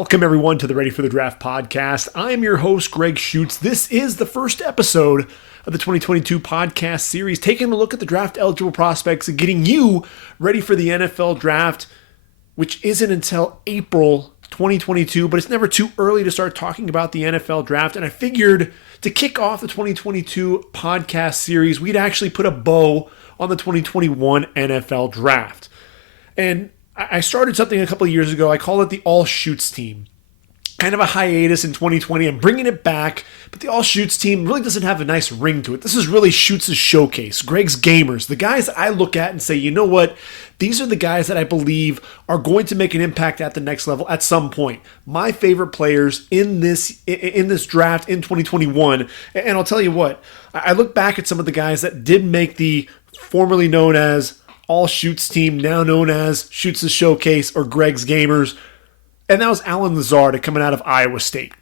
Welcome, everyone, to the Ready for the Draft podcast. I'm your host, Gregg Schutze. This is the first episode of the 2022 podcast series, taking a look at the draft-eligible prospects and getting you ready for the NFL draft, which isn't until April 2022, but it's never too early to start talking about the NFL draft. And I figured to kick off the 2022 podcast series, we'd actually put a bow on the 2021 NFL draft. And I started something a couple of years ago. I call it the All-Schutze Team. Kind of a hiatus in 2020. I'm bringing it back, but the All-Schutze Team really doesn't have a nice ring to it. This is really Schutz's showcase, Gregg's gamers, the guys I look at and say, you know what? These are the guys that I believe are going to make an impact at the next level at some point. My favorite players in this draft in 2021. And I'll tell you what, I look back at some of the guys that did make the formerly known as All-Schutze Team, now known as Schutz's Showcase or Gregg's Gamers. And that was Allen Lazard coming out of Iowa State.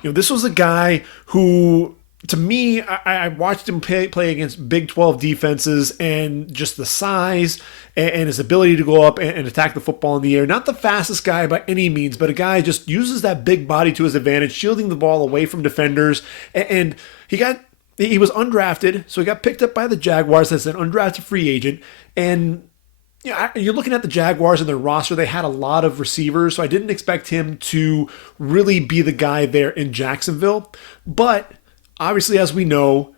You know, this was a guy who, to me, I watched him play against Big 12 defenses, and just the size and his ability to go up and attack the football in the air. Not the fastest guy by any means, but a guy who just uses that big body to his advantage, shielding the ball away from defenders. And he was undrafted, so he got picked up by the Jaguars as an undrafted free agent. And you're looking at the Jaguars and their roster. They had a lot of receivers, so I didn't expect him to really be the guy there in Jacksonville. But obviously, as we know,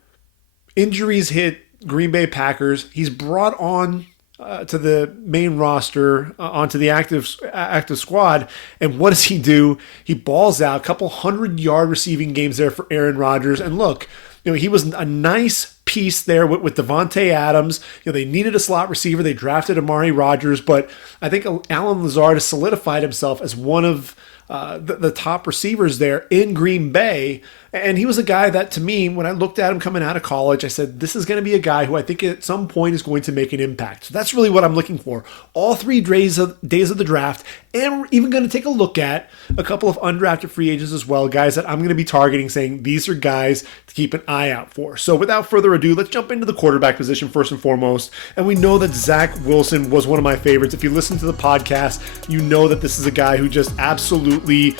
injuries hit Green Bay Packers. He's brought on to the main roster, onto the active squad. And what does he do? He balls out, a couple 100-yard receiving games there for Aaron Rodgers. And look, he was a nice piece there with Devontae Adams. They needed a slot receiver. They drafted Amari Rodgers, but I think Allen Lazard has solidified himself as one of the top receivers there in Green Bay. And he was a guy that, to me, when I looked at him coming out of college, I said, this is going to be a guy who I think at some point is going to make an impact. So that's really what I'm looking for. All 3 days of the draft, and we're even going to take a look at a couple of undrafted free agents as well, guys that I'm going to be targeting, saying these are guys to keep an eye out for. So without further ado, let's jump into the quarterback position first and foremost. And we know that Zach Wilson was one of my favorites. If you listen to the podcast, you know that this is a guy who just absolutely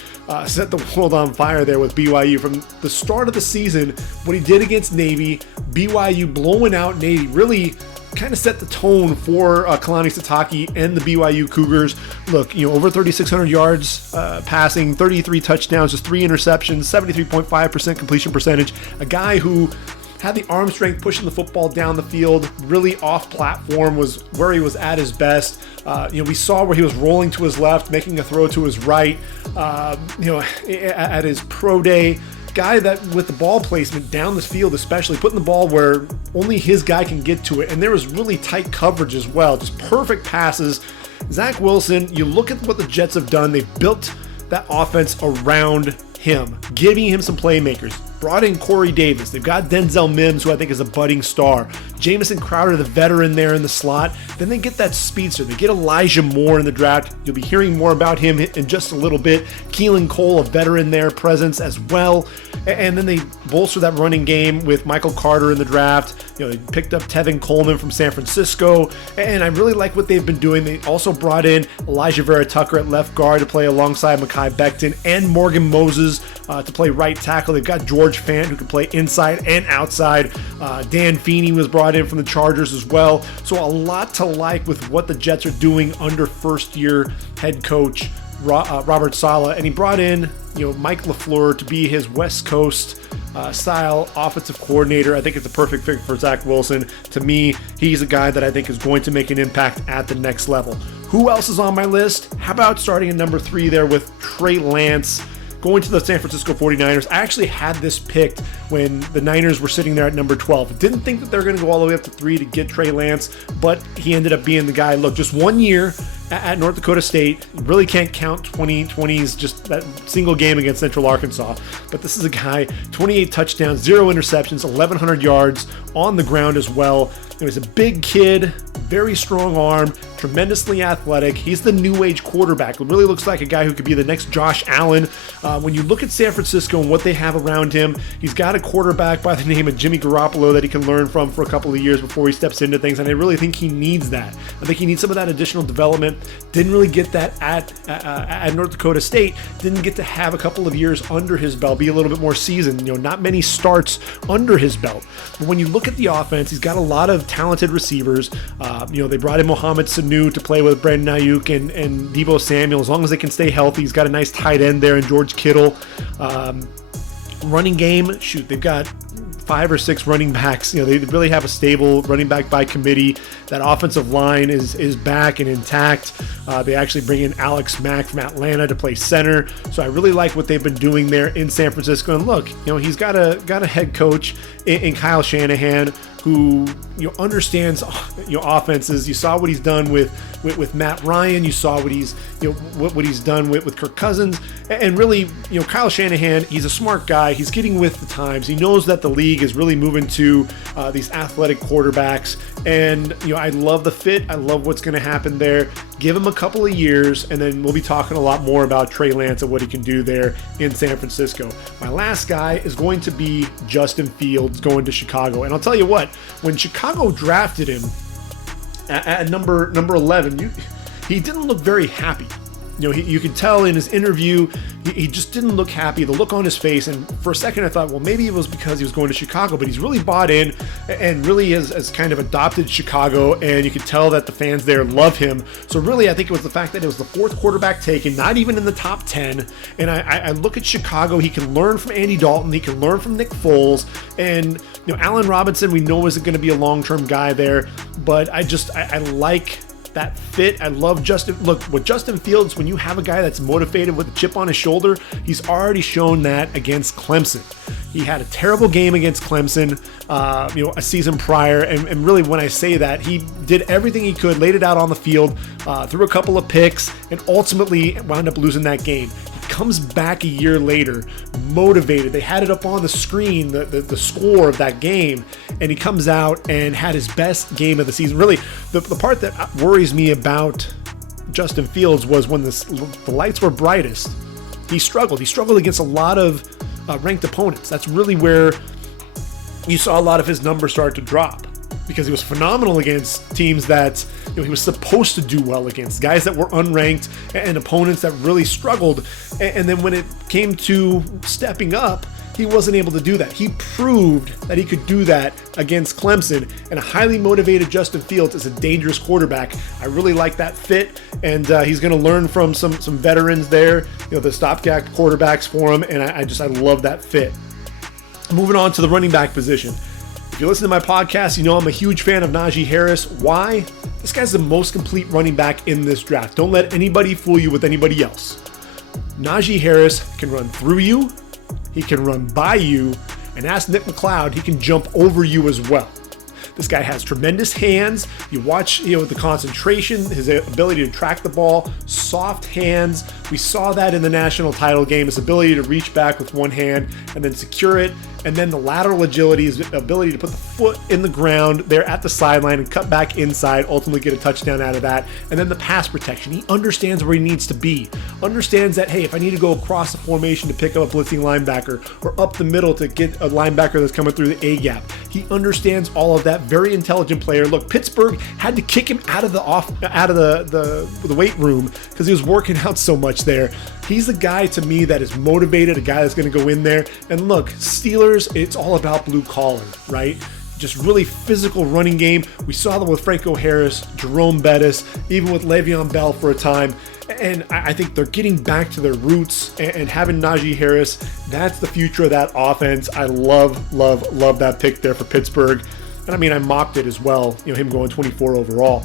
set the world on fire there with BYU from the start of the season. What he did against Navy, BYU blowing out Navy, really kind of set the tone for Kalani Sitake and the BYU Cougars. Look, over 3,600 yards passing, 33 touchdowns, just 3 interceptions, 73.5% completion percentage. A guy who had the arm strength pushing the football down the field, really off platform was where he was at his best. We saw where he was rolling to his left, making a throw to his right, at his pro day. Guy that with the ball placement down the field, especially putting the ball where only his guy can get to it. And there was really tight coverage as well, just perfect passes. Zach Wilson, you look at what the Jets have done. They've built that offense around him, giving him some playmakers. Brought in Corey Davis. They've got Denzel Mims, who I think is a budding star. Jamison Crowder, the veteran there in the slot. Then they get that speedster. They get Elijah Moore in the draft. You'll be hearing more about him in just a little bit. Keelan Cole, a veteran there, presence as well. And then they bolster that running game with Michael Carter in the draft. They picked up Tevin Coleman from San Francisco. And I really like what they've been doing. They also brought in Elijah Vera Tucker at left guard to play alongside Mekhi Becton and Morgan Moses to play right tackle. They've got George Fant, who can play inside and outside. Dan Feeney was brought in from the Chargers as well. So a lot to like with what the Jets are doing under first-year head coach Robert Saleh. And he brought in Mike LaFleur to be his West Coast style offensive coordinator. I think it's a perfect fit for Zach Wilson. To me, he's a guy that I think is going to make an impact at the next level. Who else is on my list? How about starting at number 3 there with Trey Lance, going to the San Francisco 49ers. I actually had this picked when the Niners were sitting there at number 12. Didn't think that they were going to go all the way up to 3 to get Trey Lance, but he ended up being the guy. Look, just 1 year at North Dakota State. You really can't count 2020's just that single game against Central Arkansas. But this is a guy, 28 touchdowns, 0 interceptions, 1,100 yards on the ground as well. He was a big kid, very strong arm, tremendously athletic. He's the new age quarterback. It really looks like a guy who could be the next Josh Allen. When you look at San Francisco and what they have around him, he's got a quarterback by the name of Jimmy Garoppolo that he can learn from for a couple of years before he steps into things, and I really think he needs that. I think he needs some of that additional development. Didn't really get that at North Dakota State. Didn't get to have a couple of years under his belt, be a little bit more seasoned. Not many starts under his belt. But when you look at the offense, he's got a lot of talented receivers. They brought in Mohamed Sanu to play with Brandon Ayuk and Deebo Samuel. As long as they can stay healthy, he's got a nice tight end there in George Kittle. Running game, they've got 5 or 6 running backs. They really have a stable running back by committee. That offensive line is back and intact. They actually bring in Alex Mack from Atlanta to play center. So I really like what they've been doing there in San Francisco. And look, he's got a head coach in Kyle Shanahan who understands offenses. You saw what he's done with Matt Ryan. You saw what he's what he's done with Kirk Cousins. And really, Kyle Shanahan, he's a smart guy. He's getting with the times. He knows that the league is really moving to these athletic quarterbacks. And I love the fit. I love what's going to happen there. Give him a couple of years, and then we'll be talking a lot more about Trey Lance and what he can do there in San Francisco. My last guy is going to be Justin Fields going to Chicago. And I'll tell you what, when Chicago drafted him at number 11, he didn't look very happy. You could tell in his interview, he just didn't look happy, the look on his face. And for a second, I thought, well, maybe it was because he was going to Chicago, but he's really bought in and really has kind of adopted Chicago. And you could tell that the fans there love him. So really, I think it was the fact that it was the 4th quarterback taken, not even in the top 10. And I look at Chicago, he can learn from Andy Dalton, he can learn from Nick Foles. And, Allen Robinson, we know isn't going to be a long-term guy there, but I like that fit. I love Justin. Look, with Justin Fields, when you have a guy that's motivated with a chip on his shoulder, he's already shown that against Clemson. He had a terrible game against Clemson, a season prior. And really, when I say that, he did everything he could, laid it out on the field, threw a couple of picks, and ultimately wound up losing that game. Comes back a year later, motivated. They had it up on the screen, the score of that game, and he comes out and had his best game of the season. Really, the part that worries me about Justin Fields was when the lights were brightest, he struggled. He struggled against a lot of ranked opponents. That's really where you saw a lot of his numbers start to drop, because he was phenomenal against teams that he was supposed to do well against, guys that were unranked and opponents that really struggled. And then when it came to stepping up, he wasn't able to do that. He proved that he could do that against Clemson, and a highly motivated Justin Fields is a dangerous quarterback. I really like that fit, and he's going to learn from some veterans there, the stopgap quarterbacks for him, and I love that fit. Moving on to the running back position. If you listen to my podcast, I'm a huge fan of Najee Harris. Why? This guy's the most complete running back in this draft. Don't let anybody fool you with anybody else. Najee Harris can run through you, he can run by you, and ask Nick McLeod, he can jump over you as well. This guy has tremendous hands. You watch, the concentration, his ability to track the ball, soft hands. We saw that in the national title game, his ability to reach back with one hand and then secure it. And then the lateral agility, his ability to put the foot in the ground there at the sideline and cut back inside, ultimately get a touchdown out of that. And then the pass protection. He understands where he needs to be. Understands that, hey, if I need to go across the formation to pick up a blitzing linebacker or up the middle to get a linebacker that's coming through the A-gap. He understands all of that. Very intelligent player. Look, Pittsburgh had to kick him out of the weight room because he was working out so much there. He's a guy to me that is motivated, a guy that's going to go in there. And look, Steelers, it's all about blue collar, right? Just really physical running game. We saw them with Franco Harris, Jerome Bettis, even with Le'Veon Bell for a time. And I think they're getting back to their roots, and having Najee Harris, that's the future of that offense. I love that pick there for Pittsburgh. And I mocked it as well, him going 24 overall.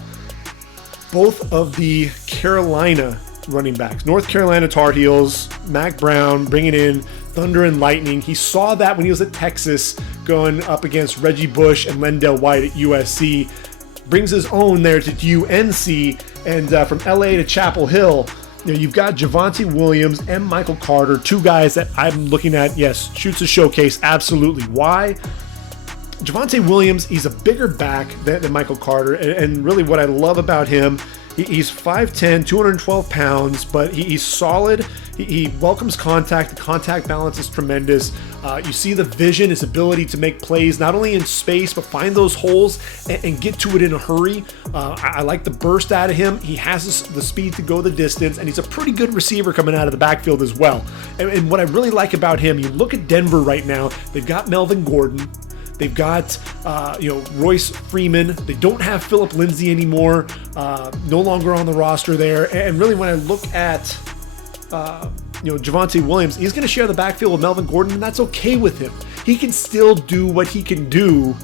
Both of the Carolina running backs, North Carolina Tar Heels, Mac Brown bringing in thunder and lightning. He saw that when he was at Texas going up against Reggie Bush and Lendell White at USC. Brings his own there to UNC, and from LA to Chapel Hill, you've got Javonte Williams and Michael Carter, two guys that I'm looking at. Yes, Schutze showcase, absolutely. Why? Javonte Williams, he's a bigger back than Michael Carter, and really what I love about him He's 5'10", 212 pounds, but he's solid. He welcomes contact. The contact balance is tremendous. You see the vision, his ability to make plays, not only in space, but find those holes and get to it in a hurry. I like the burst out of him. He has the speed to go the distance, and he's a pretty good receiver coming out of the backfield as well. And what I really like about him, you look at Denver right now, they've got Melvin Gordon. They've got, Royce Freeman. They don't have Phillip Lindsay anymore. No longer on the roster there. And really, when I look at, Javonte Williams, he's going to share the backfield with Melvin Gordon, and that's okay with him. He can still do what he can do.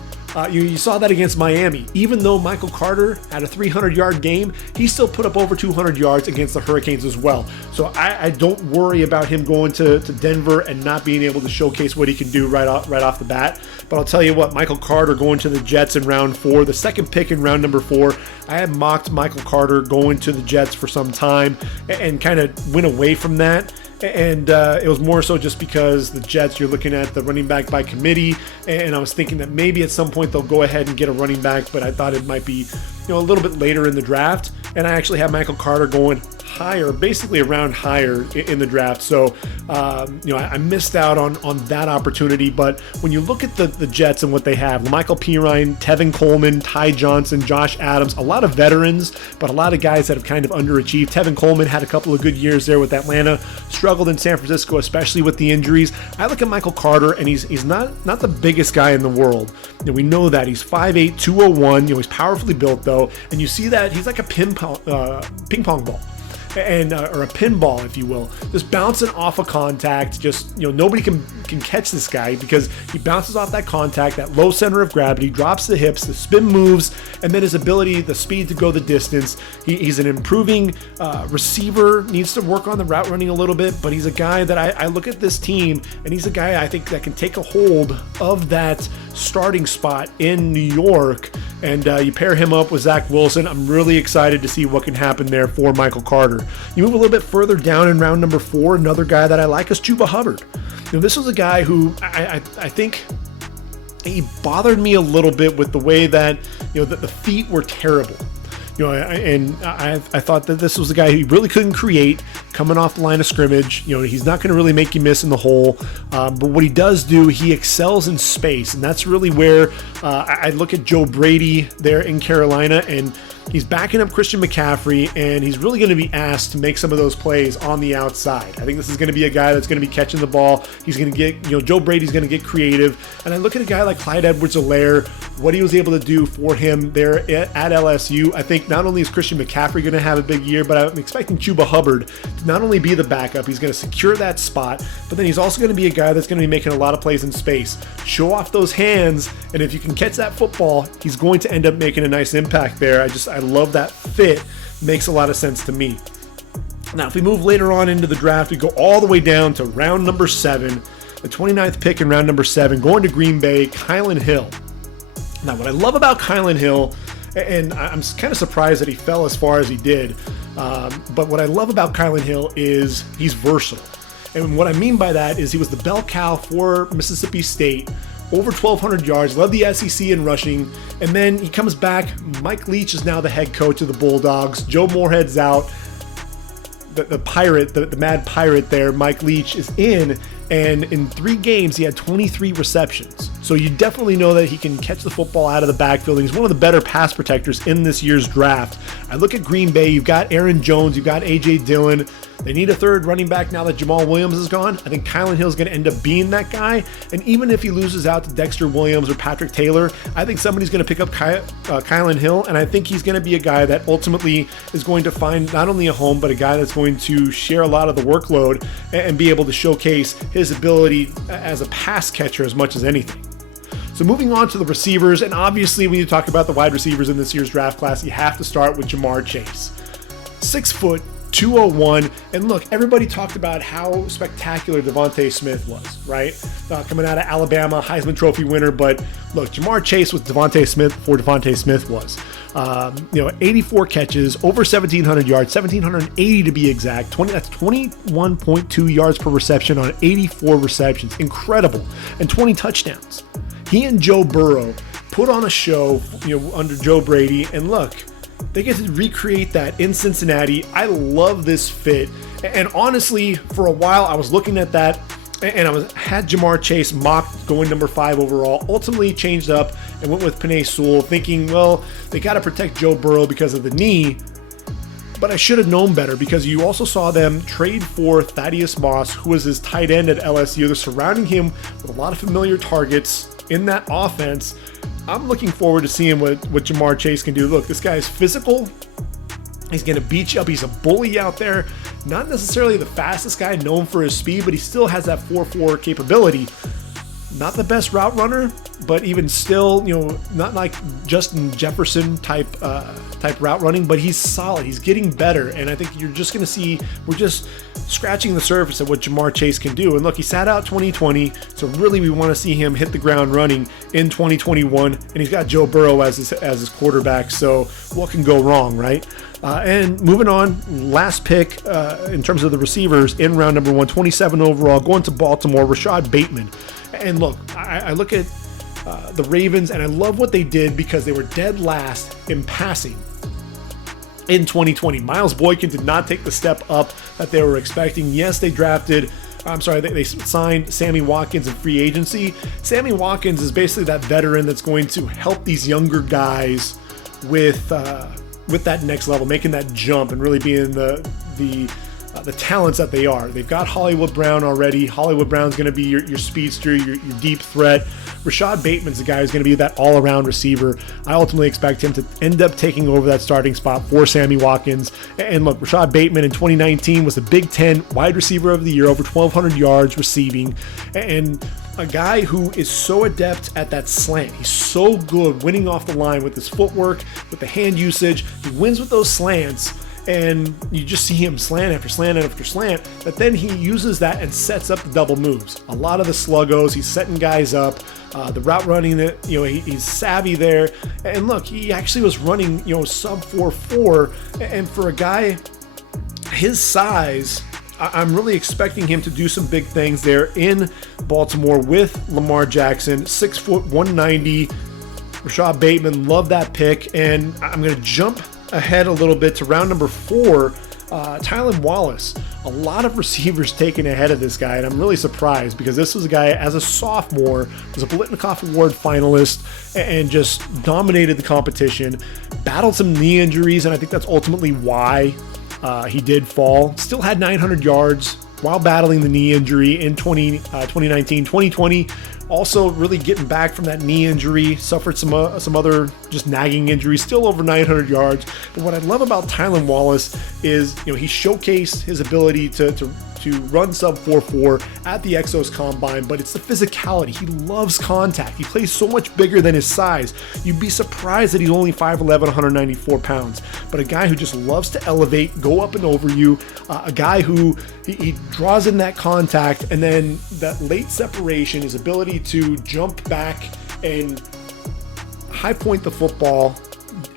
You saw that against Miami. Even though Michael Carter had a 300-yard game, he still put up over 200 yards against the Hurricanes as well. So I don't worry about him going to Denver and not being able to showcase what he can do right off the bat. But I'll tell you what, Michael Carter going to the Jets in round 4, the second pick in round number 4. I had mocked Michael Carter going to the Jets for some time and kind of went away from that. And it was more so just because the Jets, you're looking at the running back by committee, and I was thinking that maybe at some point they'll go ahead and get a running back, but I thought it might be a little bit later in the draft. And I actually have Michael Carter going higher, basically around higher in the draft. So, I missed out on that opportunity. But when you look at the Jets and what they have, LaMichael Pirine, Tevin Coleman, Ty Johnson, Josh Adams, a lot of veterans, but a lot of guys that have kind of underachieved. Tevin Coleman had a couple of good years there with Atlanta, struggled in San Francisco, especially with the injuries. I look at Michael Carter, and he's not the biggest guy in the world. We know that. He's 5'8", 201. He's powerfully built, though. And you see that he's like a ping pong ball. Or a pinball, if you will, just bouncing off a contact. Just nobody can catch this guy because he bounces off that contact, that low center of gravity, drops the hips, the spin moves, and then his ability, the speed to go the distance. He's an improving receiver, needs to work on the route running a little bit, but he's a guy that I look at this team, and he's a guy I think that can take a hold of that starting spot in New York. And you pair him up with Zach Wilson. I'm really excited to see what can happen there for Michael Carter. You move a little bit further down in round number 4, another guy that I like is Chuba Hubbard. This was a guy who I think he bothered me a little bit with the way that that the feet were terrible. I thought that this was a guy who really couldn't create coming off the line of scrimmage. He's not going to really make you miss in the hole. But what he does do, he excels in space. And that's really where I look at Joe Brady there in Carolina, and he's backing up Christian McCaffrey, and he's really going to be asked to make some of those plays on the outside. I think this is going to be a guy that's going to be catching the ball. He's going to get, Joe Brady's going to get creative. And I look at a guy like Clyde Edwards-Helaire, what he was able to do for him there at LSU. I think not only is Christian McCaffrey going to have a big year, but I'm expecting Chuba Hubbard to not only be the backup, he's going to secure that spot, but then he's also going to be a guy that's going to be making a lot of plays in space. Show off those hands, and if you can catch that football, he's going to end up making a nice impact there. I love that fit. Makes a lot of sense to me. Now, if we move later on into the draft, we go all the way down to round number 7, the 29th pick in round number 7, going to Green Bay, Kylan Hill. Now, what I love about Kylan Hill, and I'm kind of surprised that he fell as far as he did, but what I love about Kylan Hill is he's versatile. And what I mean by that is he was the bell cow for Mississippi State, over 1,200 yards, led the SEC in rushing, and then he comes back. Mike Leach is now the head coach of the Bulldogs. Joe Moorhead's out. The pirate, the mad pirate there, Mike Leach, is in, and in 3 games he had 23 receptions. So you definitely know that he can catch the football out of the backfield. He's one of the better pass protectors in this year's draft. I look at Green Bay, you've got Aaron Jones, you've got A.J. Dillon. They need a third running back now that Jamal Williams is gone. I think Kylan Hill is going to end up being that guy. And even if he loses out to Dexter Williams or Patrick Taylor, I think somebody's going to pick up Kylan Hill. And I think he's going to be a guy that ultimately is going to find not only a home, but a guy that's going to share a lot of the workload and be able to showcase his ability as a pass catcher as much as anything. So moving on to the receivers, and obviously when you talk about the wide receivers in this year's draft class, you have to start with Jamar Chase. 6 foot, 201, and look, everybody talked about how spectacular Devontae Smith was, right? Coming out of Alabama, Heisman Trophy winner, but look, Jamar Chase was Devontae Smith before Devontae Smith was. 84 catches, over 1,700 yards, 1,780 to be exact. That's 21.2 yards per reception on 84 receptions. Incredible. And 20 touchdowns. He and Joe Burrow put on a show, under Joe Brady, and look, they get to recreate that in Cincinnati. I love this fit. And honestly, for a while, I was looking at that and had Ja'Marr Chase mocked going number 5 overall. Ultimately changed up and went with Penei Sewell, thinking, well, they got to protect Joe Burrow because of the knee. But I should have known better, because you also saw them trade for Thaddeus Moss, who was his tight end at LSU. They're surrounding him with a lot of familiar targets in that offense. I'm looking forward to seeing what Ja'Marr Chase can do. Look, this guy is physical. He's going to beat you up. He's a bully out there. Not necessarily the fastest guy, known for his speed, but he still has that 4.4 capability. Not the best route runner, but even still, not like Justin Jefferson type route running, but he's solid. He's getting better, and I think you're just going to see, we're just scratching the surface of what Ja'Marr Chase can do. And look, he sat out 2020, so really we want to see him hit the ground running in 2021, and he's got Joe Burrow as his quarterback, so what can go wrong, right? And moving on, last pick in terms of the receivers in round number 1, 27 overall, going to Baltimore, Rashad Bateman. And look, I look at the Ravens, and I love what they did, because they were dead last in passing in 2020. Miles Boykin did not take the step up that they were expecting. Yes, they signed Sammy Watkins in free agency. Sammy Watkins is basically that veteran that's going to help these younger guys with that next level, making that jump and really being the talents that they are. They've got Hollywood Brown already. Hollywood Brown's going to be your speedster, your deep threat. Rashad Bateman's the guy who's going to be that all-around receiver. I ultimately expect him to end up taking over that starting spot for Sammy Watkins. And look, Rashad Bateman in 2019 was the Big Ten wide receiver of the year, over 1,200 yards receiving, and a guy who is so adept at that slant. He's so good winning off the line with his footwork, with the hand usage. He wins with those slants, and you just see him slant after slant after slant, but then he uses that and sets up the double moves. A lot of the sluggos, he's setting guys up, the route running, he's savvy there. And look, he actually was running, sub 4.4, and for a guy his size, I'm really expecting him to do some big things there in Baltimore with Lamar Jackson. 6 foot, 190. Rashad Bateman, love that pick. And I'm going to jump ahead a little bit to round number 4. Tylan Wallace. A lot of receivers taken ahead of this guy, and I'm really surprised, because this was a guy, as a sophomore, was a Biletnikoff Award finalist and just dominated the competition. Battled some knee injuries, and I think that's ultimately why he did fall. Still had 900 yards while battling the knee injury in 2019. 2020, also really getting back from that knee injury, suffered some other just nagging injuries, still over 900 yards. But what I love about Tylan Wallace is, he showcased his ability to run sub 4.4 at the Exos Combine, but it's the physicality. He loves contact. He plays so much bigger than his size. You'd be surprised that he's only 5'11", 194 pounds, but a guy who just loves to elevate, go up and over you, a guy who he draws in that contact, and then that late separation, his ability to jump back and high point the football,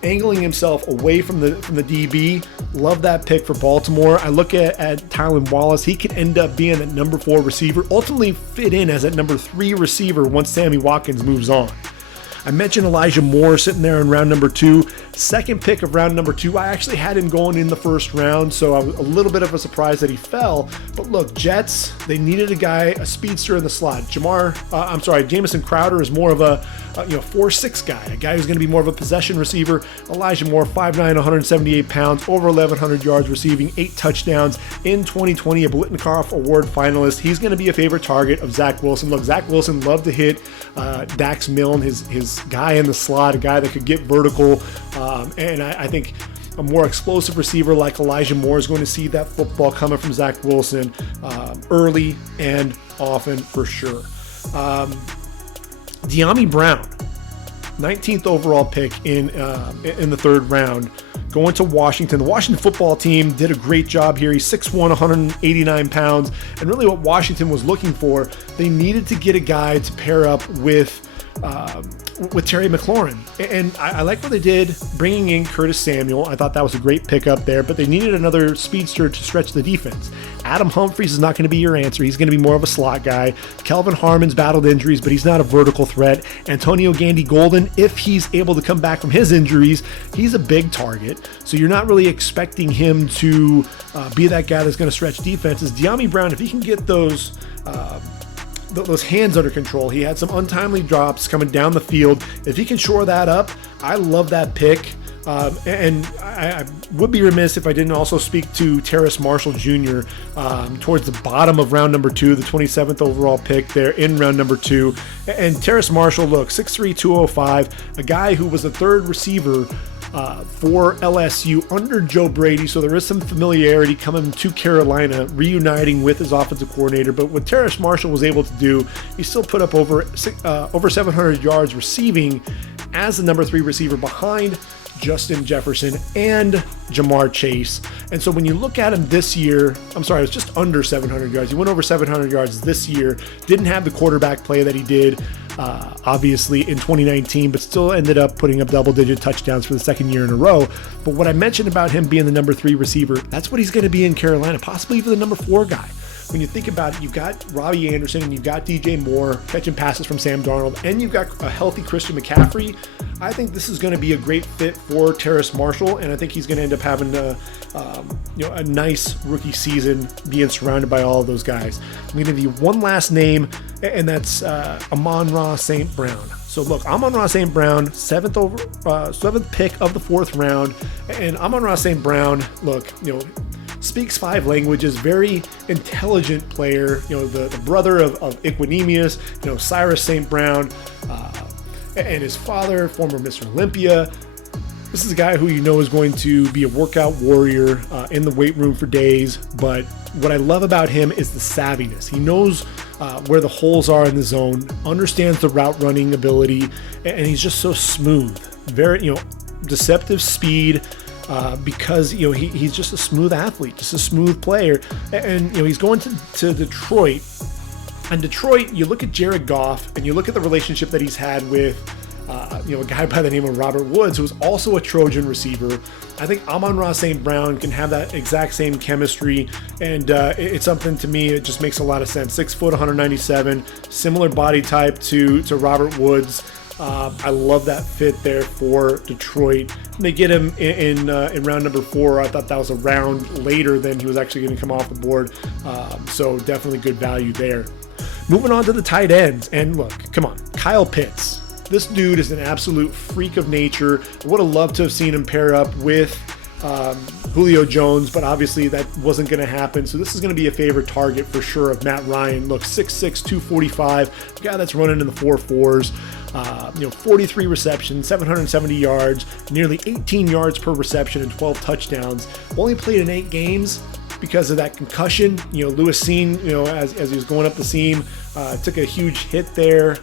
angling himself away from the DB. Love that pick for Baltimore. I look at Tylan Wallace. He could end up being that number 4 receiver, ultimately fit in as that number 3 receiver once Sammy Watkins moves on. I mentioned Elijah Moore sitting there in round number 2. Second pick of round number 2. I actually had him going in the first round, so I was a little bit of a surprise that he fell. But look, Jets, they needed a speedster in the slot. Jamison Crowder is more of a 4'6" guy, a guy who's going to be more of a possession receiver. Elijah Moore, 5'9", 178 pounds, over 1,100 yards receiving, 8 touchdowns in 2020, a Biletnikoff Award finalist. He's going to be a favorite target of Zach Wilson. Look, Zach Wilson loved to hit Dax Milne, his guy in the slot, a guy that could get vertical, and I think a more explosive receiver like Elijah Moore is going to see that football coming from Zach Wilson early and often for sure. De'Ami Brown, 19th overall pick in the third round, going to Washington. The Washington football team did a great job here. He's 6'1", 189 pounds, and really what Washington was looking for, they needed to get a guy to pair up with Terry McLaurin. And I like what they did bringing in Curtis Samuel. I thought that was a great pickup there, but they needed another speedster to stretch the defense. Adam Humphries is not going to be your answer. He's going to be more of a slot guy. Kelvin Harmon's battled injuries, but he's not a vertical threat. Antonio Gandy-Golden, if he's able to come back from his injuries, he's a big target. So you're not really expecting him to be that guy that's going to stretch defenses. De'Ami Brown, if he can get those hands under control. He had some untimely drops coming down the field. If he can shore that up, I love that pick. And I would be remiss if I didn't also speak to Terrace Marshall Jr. Towards the bottom of round number 2, the 27th overall pick there in round number 2. And Terrace Marshall, look, 6'3", 205, a guy who was the third receiver for LSU under Joe Brady, so there is some familiarity coming to Carolina, reuniting with his offensive coordinator. But what Terrace Marshall was able to do, he still put up over 700 yards receiving as the number 3 receiver behind Justin Jefferson and Jamar Chase. And so when you look at him this year, I'm sorry, it was just under 700 yards. He went over 700 yards this year. Didn't have the quarterback play that he did, obviously, in 2019, but still ended up putting up double-digit touchdowns for the second year in a row. But what I mentioned about him being the number 3 receiver, that's what he's going to be in Carolina, possibly even the number 4 guy. When you think about it, you've got Robbie Anderson and you've got DJ Moore catching passes from Sam Darnold, and you've got a healthy Christian McCaffrey. I think this is going to be a great fit for Terrace Marshall, and I think he's going to end up having a nice rookie season being surrounded by all of those guys. I'm going to give you one last name, and that's Amon-Ra St. Brown. So look, Amon-Ra St. Brown, 7th pick of the 4th round, and Amon-Ra St. Brown, look, speaks 5 languages, very intelligent player, the brother of Equanimous, Cyrus St. Brown, and his father, former Mr. Olympia. This is a guy who is going to be a workout warrior in the weight room for days, but what I love about him is the savviness. He knows where the holes are in the zone, understands the route running ability, and he's just so smooth. Very, deceptive speed, because he's just a smooth athlete, just a smooth player. And he's going to Detroit. And Detroit, you look at Jared Goff and you look at the relationship that he's had with a guy by the name of Robert Woods, who is also a Trojan receiver. I think Amon-Ra St. Brown can have that exact same chemistry, and it's something, to me, it just makes a lot of sense. 6 foot, 197, similar body type to Robert Woods. I love that fit there for Detroit. They get him in round number 4. I thought that was a round later than he was actually going to come off the board. So definitely good value there. Moving on to the tight ends. And look, come on, Kyle Pitts. This dude is an absolute freak of nature. I would have loved to have seen him pair up with Julio Jones, but obviously that wasn't going to happen. So this is going to be a favorite target for sure of Matt Ryan. Look, 6'6", 245, a guy that's running in the 4.4s. 43 receptions, 770 yards, nearly 18 yards per reception and 12 touchdowns. Only played in 8 games because of that concussion. Lewis Cine, as he was going up the seam, took a huge hit there,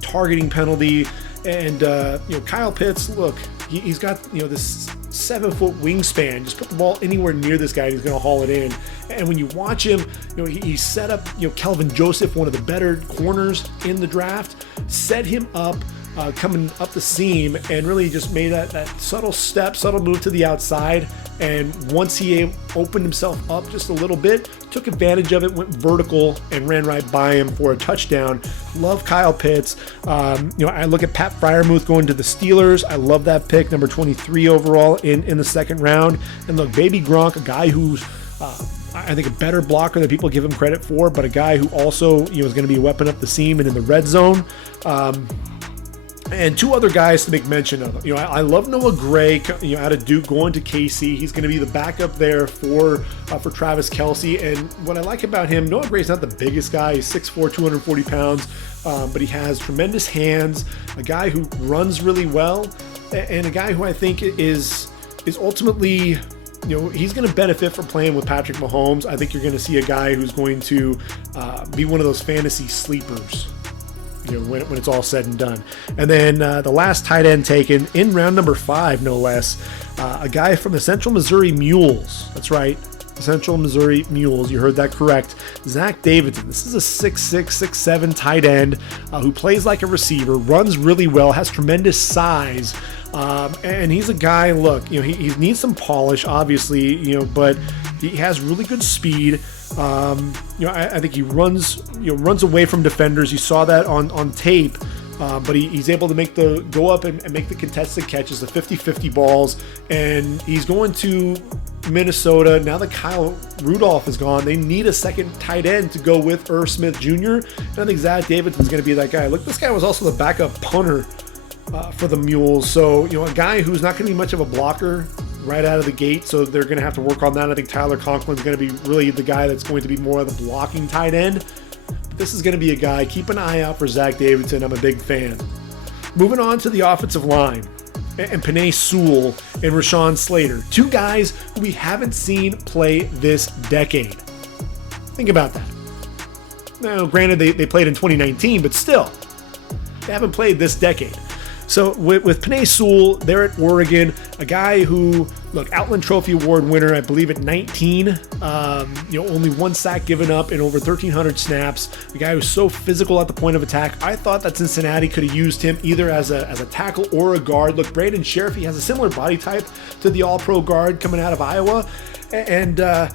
targeting penalty. And, Kyle Pitts, look, he's got, this 7-foot wingspan. Just put the ball anywhere near this guy and he's going to haul it in. And when you watch him, he set up, Kelvin Joseph, one of the better corners in the draft, set him up coming up the seam, and really just made that subtle move to the outside. And once he opened himself up just a little bit, took advantage of it, went vertical, and ran right by him for a touchdown. Love Kyle Pitts. I look at Pat Freiermuth going to the Steelers. I love that pick, number 23 overall in the 2nd round. And look, Baby Gronk, a guy who's I think a better blocker than people give him credit for, but a guy who also is going to be a weapon up the seam and in the red zone. And 2 other guys to make mention of. I love Noah Gray, out of Duke, going to KC. He's going to be the backup there for Travis Kelce. And what I like about him, Noah Gray's not the biggest guy. He's 6'4", 240 pounds, but he has tremendous hands. A guy who runs really well, and a guy who I think is ultimately, he's going to benefit from playing with Patrick Mahomes. I think you're going to see a guy who's going to be one of those fantasy sleepers, when it's all said and done. And then the last tight end taken in round number 5, no less, a guy from the Central Missouri Mules. That's right, the Central Missouri Mules. You heard that correct. Zach Davidson. This is a 6'6", 6'7" tight end who plays like a receiver, runs really well, has tremendous size. And he's a guy, look, he needs some polish, obviously, but he has really good speed. I think he runs away from defenders. You saw that on tape. But he's able to go up and make the contested catches, the 50-50 balls, and he's going to Minnesota. Now that Kyle Rudolph is gone, they need a second tight end to go with Irv Smith Jr. And I think Zach Davidson's going to be that guy. Look, this guy was also the backup punter for the Mules. So, a guy who's not going to be much of a blocker right out of the gate, so they're going to have to work on that. I think Tyler Conklin's going to be really the guy that's going to be more of the blocking tight end. This is going to be a guy. Keep an eye out for Zach Davidson. I'm a big fan. Moving on to the offensive line. And Penei Sewell and Rashawn Slater. Two guys who we haven't seen play this decade. Think about that. Now, granted, they played in 2019, but still, they haven't played this decade. So with Penei Sewell, they're at Oregon, a guy who, look, Outland Trophy Award winner, I believe at 19, only one sack given up in over 1,300 snaps, a guy who's so physical at the point of attack. I thought that Cincinnati could have used him either as a tackle or a guard. Look, Braden Sheriff, he has a similar body type to the All-Pro guard coming out of Iowa, but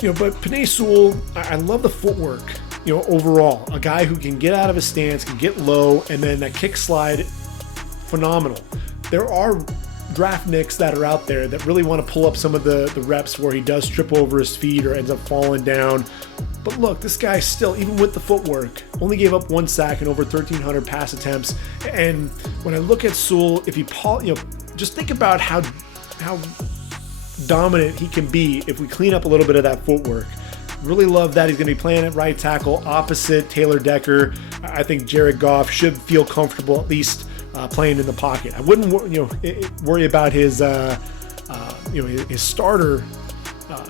Penei Sewell, I love the footwork. Overall, a guy who can get out of his stance, can get low, and then that kick slide, phenomenal. There are draft nicks that are out there that really want to pull up some of the reps where he does trip over his feet or ends up falling down. But look, this guy still, even with the footwork, only gave up one sack in over 1,300 pass attempts. And when I look at Sewell, if he, just think about how dominant he can be if we clean up a little bit of that footwork. Really love that. He's going to be playing at right tackle opposite Taylor Decker. I think Jared Goff should feel comfortable at least playing in the pocket. I wouldn't worry about his his starter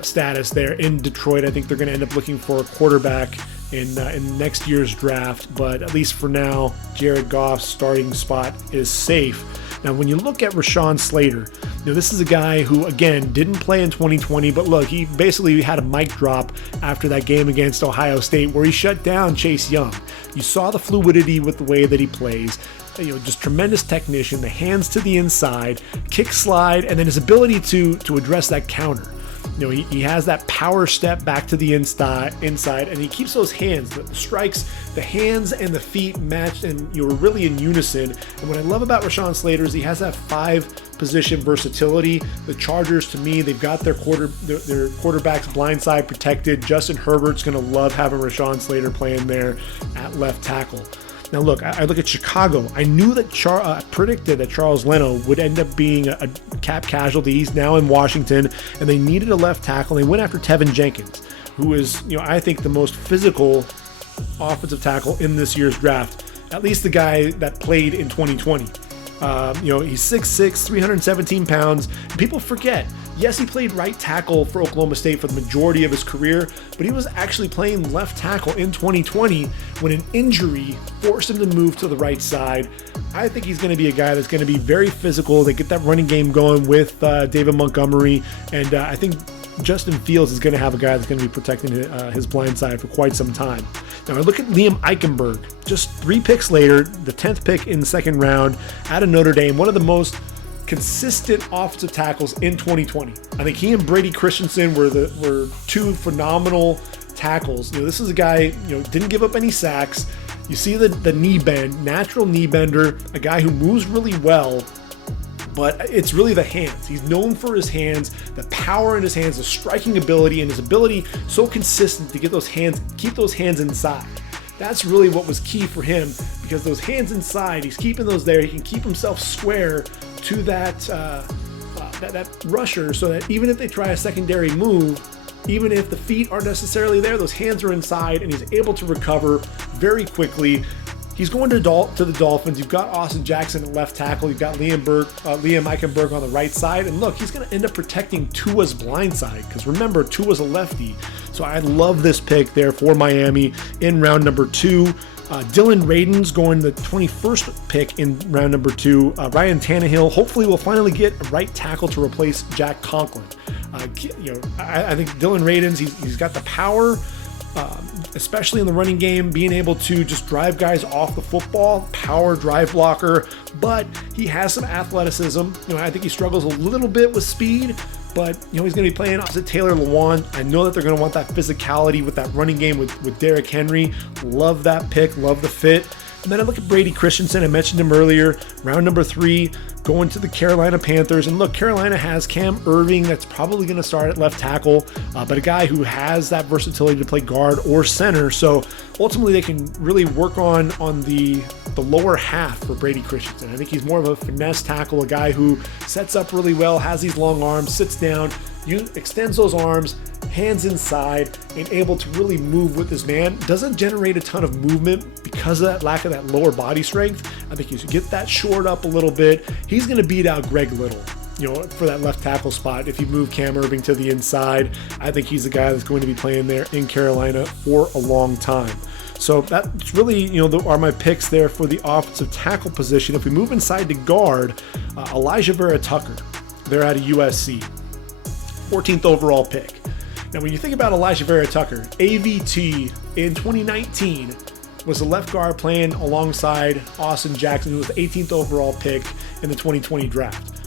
status there in Detroit. I think they're going to end up looking for a quarterback in next year's draft, but at least for now, Jared Goff's starting spot is safe. Now, when you look at Rashawn Slater, this is a guy who, again, didn't play in 2020, but look, he basically had a mic drop after that game against Ohio State where he shut down Chase Young. You saw the fluidity with the way that he plays. Just tremendous technician, the hands to the inside, kick slide, and then his ability to address that counter. He has that power step back to the inside, and he keeps those hands, the strikes, the hands and the feet matched, and you're really in unison. And what I love about Rashawn Slater is he has that 5-position versatility. The Chargers, to me, they've got their quarterback's blindside protected. Justin Herbert's going to love having Rashawn Slater playing there at left tackle. Now look, I look at Chicago. I knew that I predicted that Charles Leno would end up being a cap casualty. He's now in Washington, and they needed a left tackle. They went after Tevin Jenkins, who is, I think, the most physical offensive tackle in this year's draft. At least the guy that played in 2020. He's 6'6", 317 pounds. People forget. Yes, he played right tackle for Oklahoma State for the majority of his career, but he was actually playing left tackle in 2020 when an injury forced him to move to the right side. I think he's going to be a guy that's going to be very physical. They get that running game going with David Montgomery, and I think Justin Fields is going to have a guy that's going to be protecting his blind side for quite some time. Now, I look at Liam Eichenberg, just 3 picks later, the 10th pick in the second round out of Notre Dame, one of the most consistent offensive tackles in 2020. I think he and Brady Christensen were 2 phenomenal tackles. This is a guy, didn't give up any sacks. You see the knee bend, natural knee bender, a guy who moves really well, but it's really the hands. He's known for his hands, the power in his hands, the striking ability, and his ability so consistent to get those hands, keep those hands inside. That's really what was key for him, because those hands inside, he's keeping those there. He can keep himself square to that rusher, so that even if they try a secondary move, even if the feet aren't necessarily there, those hands are inside, and he's able to recover very quickly. He's going to the Dolphins. You've got Austin Jackson at left tackle. You've got Liam Eichenberg on the right side. And look, he's going to end up protecting Tua's blind side, because remember, Tua's a lefty. So I love this pick there for Miami in round number 2. Dylan Radins going the 21st pick in round number 2. Ryan Tannehill hopefully will finally get a right tackle to replace Jack Conklin. I think Dylan Radins, he's got the power, especially in the running game, being able to just drive guys off the football, power drive blocker, but he has some athleticism. I think he struggles a little bit with speed, but he's going to be playing opposite Taylor Lewan. I know that they're going to want that physicality with that running game with Derrick Henry. Love that pick, love the fit. And then I look at Brady Christensen. I mentioned him earlier, round number 3, going to the Carolina Panthers. And look, Carolina has Cam Irving that's probably going to start at left tackle, but a guy who has that versatility to play guard or center. So ultimately they can really work on the lower half for Brady Christensen. I think he's more of a finesse tackle, a guy who sets up really well, has these long arms, sits down, extends those arms, hands inside, and able to really move with this man. Doesn't generate a ton of movement because of that lack of that lower body strength. I think you should get that shored up a little bit. He's going to beat out Greg Little, for that left tackle spot. If you move Cam Irving to the inside, I think he's the guy that's going to be playing there in Carolina for a long time. So that's really, are my picks there for the offensive tackle position. If we move inside to guard, Elijah Vera Tucker, they're out of USC, 14th overall pick. Now, when you think about Elijah Vera Tucker, AVT in 2019 was a left guard playing alongside Austin Jackson, who was the 18th overall pick in the 2020 draft.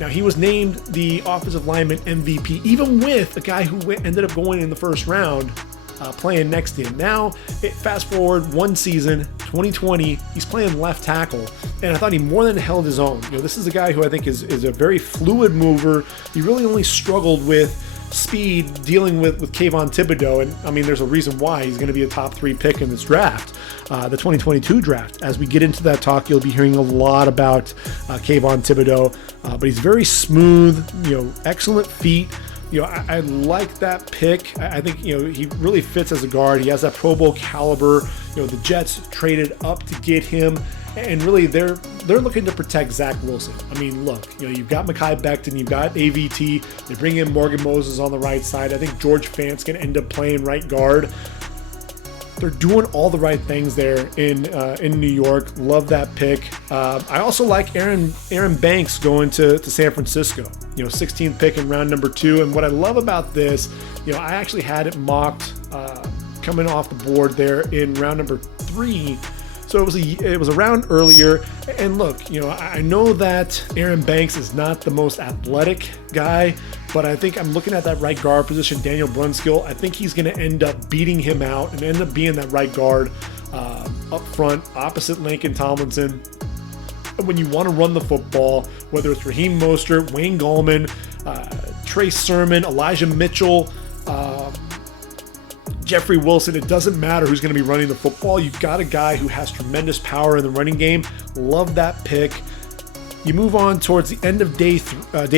Now, he was named the offensive lineman MVP, even with a guy who ended up going in the first round playing next to him. Now, fast forward one season, 2020, he's playing left tackle, and I thought he more than held his own. This is a guy who I think is a very fluid mover. He really only struggled with speed dealing with Kayvon Thibodeau, and I mean, there's a reason why he's going to be a top 3 pick in this draft, the 2022 draft. As we get into that talk, you'll be hearing a lot about Kayvon Thibodeau, but he's very smooth, excellent feet. I like that pick. I think, he really fits as a guard. He has that Pro Bowl caliber. The Jets traded up to get him, and really they're looking to protect Zach Wilson. I mean, look, you've got Mekhi Becton, you've got AVT. They bring in Morgan Moses on the right side. I think George Fant's going to end up playing right guard. They're doing all the right things there in New York. Love that pick. I also like Aaron Banks going to San Francisco. 16th pick in round number 2. And what I love about this, I actually had it mocked coming off the board there in round number 3. So it was a round earlier. And look, I know that Aaron Banks is not the most athletic guy, but I think I'm looking at that right guard position, Daniel Brunskill. I think he's going to end up beating him out and end up being that right guard up front, opposite Laken Tomlinson. And when you want to run the football, whether it's Raheem Mostert, Wayne Gallman, Trey Sermon, Elijah Mitchell, Jeffrey Wilson, it doesn't matter who's going to be running the football. You've got a guy who has tremendous power in the running game. Love that pick. You move on towards the end of day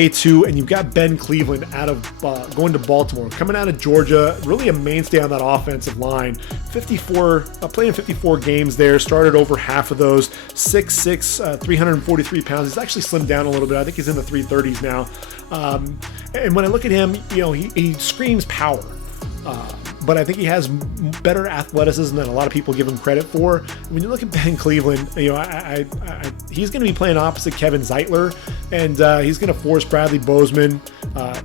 2, and you've got Ben Cleveland out of going to Baltimore, coming out of Georgia, really a mainstay on that offensive line. 54 playing 54 games there, started over half of those. 6'6", 343 pounds. He's actually slimmed down a little bit. I think he's in the 330s now. And when I look at him, he screams power. But I think he has better athleticism than a lot of people give him credit for. When you look at Ben Cleveland, he's going to be playing opposite Kevin Zeitler, and he's going to force Bradley Bozeman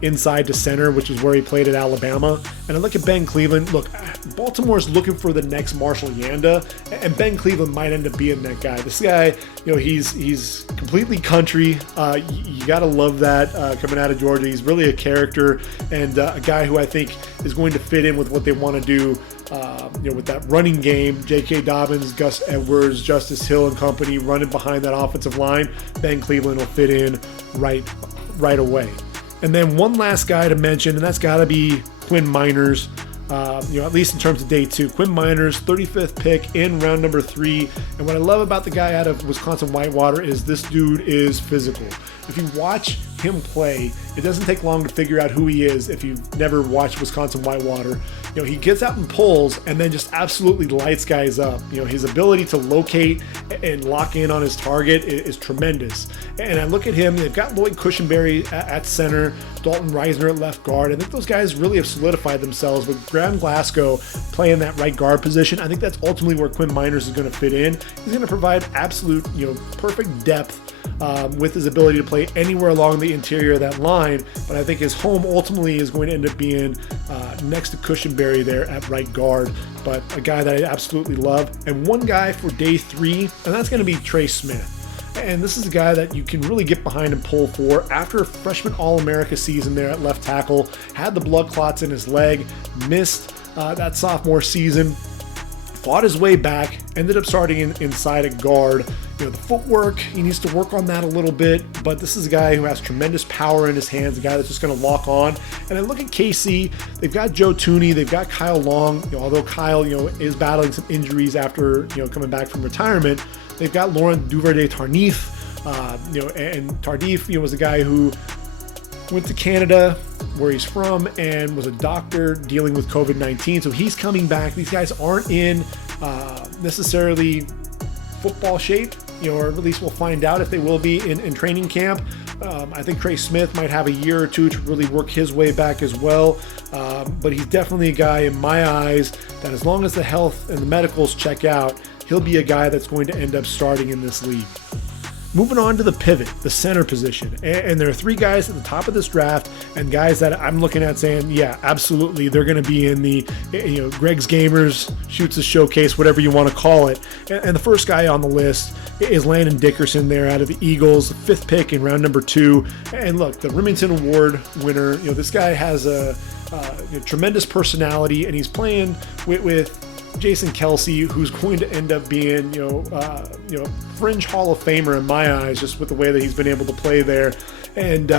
inside to center, which is where he played at Alabama. And I look at Ben Cleveland. Look, Baltimore's looking for the next Marshall Yanda, and Ben Cleveland might end up being that guy. This guy, he's completely country. You got to love that coming out of Georgia. He's really a character and a guy who I think is going to fit in with what they want to do, with that running game. J.K. Dobbins, Gus Edwards, Justice Hill and company running behind that offensive line. Ben Cleveland will fit in right away. And then one last guy to mention, and that's got to be Quinn Miners. At least in terms of day 2. Quinn Miners, 35th pick in round number 3. And what I love about the guy out of Wisconsin Whitewater is this dude is physical. If you watch him play, it doesn't take long to figure out who he is if you've never watched Wisconsin Whitewater. He gets out and pulls and then just absolutely lights guys up. His ability to locate and lock in on his target is tremendous. And I look at him, they've got Lloyd Cushenberry at center, Dalton Reisner at left guard. I think those guys really have solidified themselves with Graham Glasgow playing that right guard position. I think that's ultimately where Quinn Miners is going to fit in. He's going to provide absolute, perfect depth with his ability to play anywhere along the interior of that line. But I think his home ultimately is going to end up being next to Cushenberry there at right guard. But a guy that I absolutely love. And one guy for day 3, and that's going to be Trey Smith. And this is a guy that you can really get behind and pull for. After a freshman All-America season there at left tackle, had the blood clots in his leg, missed that sophomore season, fought his way back, ended up starting inside at guard. The footwork, he needs to work on that a little bit, but this is a guy who has tremendous power in his hands, a guy that's just going to lock on. And I look at KC, they've got Joe Tooney, they've got Kyle Long, although Kyle, is battling some injuries after, coming back from retirement. They've got Laurent Duvernay-Tardif, and Tardif, was a guy who went to Canada, where he's from, and was a doctor dealing with COVID-19. So he's coming back. These guys aren't in necessarily football shape, or at least we'll find out if they will be in training camp. I think Trey Smith might have a year or two to really work his way back as well. But he's definitely a guy in my eyes that, as long as the health and the medicals check out, he'll be a guy that's going to end up starting in this league. Moving on to the pivot, the center position. And there are three guys at the top of this draft, and guys that I'm looking at saying, yeah, absolutely, they're going to be in the, Gregg's Gamers, Schutze Showcase, whatever you want to call it. And the first guy on the list is Landon Dickerson there out of the Eagles, 5th pick in round number 2. And look, the Remington Award winner, this guy has a tremendous personality, and he's playing with Jason Kelsey, who's going to end up being, fringe Hall of Famer in my eyes, just with the way that he's been able to play there. And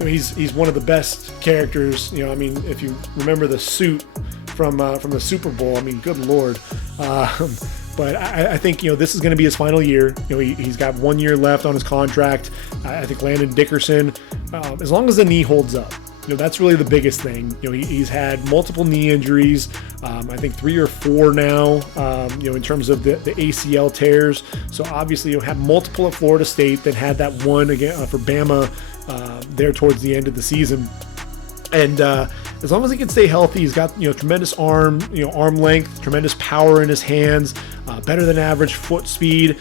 he's one of the best characters. If you remember the suit from the Super Bowl, good Lord. But I think, this is going to be his final year. He's got 1 year left on his contract. I think Landon Dickerson, as long as the knee holds up, that's really the biggest thing. He's had multiple knee injuries. I think 3 or 4 now, in terms of the ACL tears. So obviously, had multiple at Florida State, then had that one again for Bama there towards the end of the season. And as long as he can stay healthy, he's got tremendous arm length, tremendous power in his hands, better than average foot speed.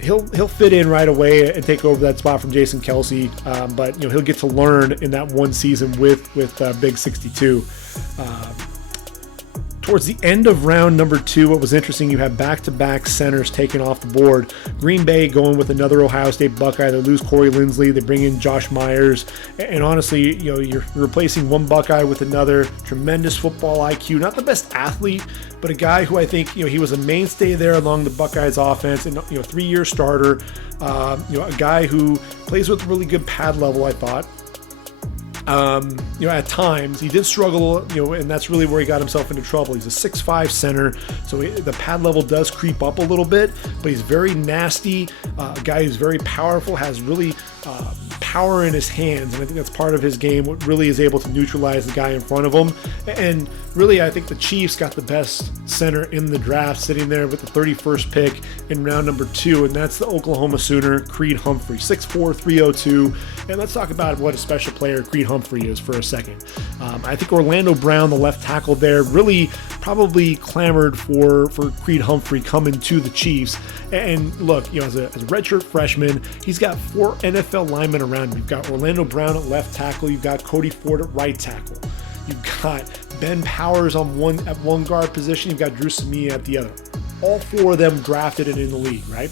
He'll fit in right away and take over that spot from Jason Kelsey. But he'll get to learn in that one season with Big 62. Towards the end of round number 2, what was interesting, you have back-to-back centers taken off the board. Green Bay going with another Ohio State Buckeye. They lose Corey Linsley. They bring in Josh Myers. And honestly, you're replacing one Buckeye with another. Tremendous football IQ. Not the best athlete, but a guy who I think, he was a mainstay there along the Buckeyes offense, and 3-year starter. A guy who plays with really good pad level, I thought. At times he did struggle, and that's really where he got himself into trouble. He's a 6'5" center, so the pad level does creep up a little bit, but he's very nasty, a guy who's very powerful, has really power in his hands, and I think that's part of his game, what really is able to neutralize the guy in front of him. And really, I think the Chiefs got the best center in the draft, sitting there with the 31st pick in round number 2, and that's the Oklahoma Sooner, Creed Humphrey, 6'4", 302. And let's talk about what a special player Creed Humphrey is for a second. I think Orlando Brown, the left tackle there, really probably clamored for Creed Humphrey coming to the Chiefs. And look, as a redshirt freshman, he's got 4 NFL linemen around him. You've got Orlando Brown at left tackle. You've got Cody Ford at right tackle. You've got Ben Powers at one guard position. You've got Drew Samia at the other. All 4 of them drafted and in the league, right?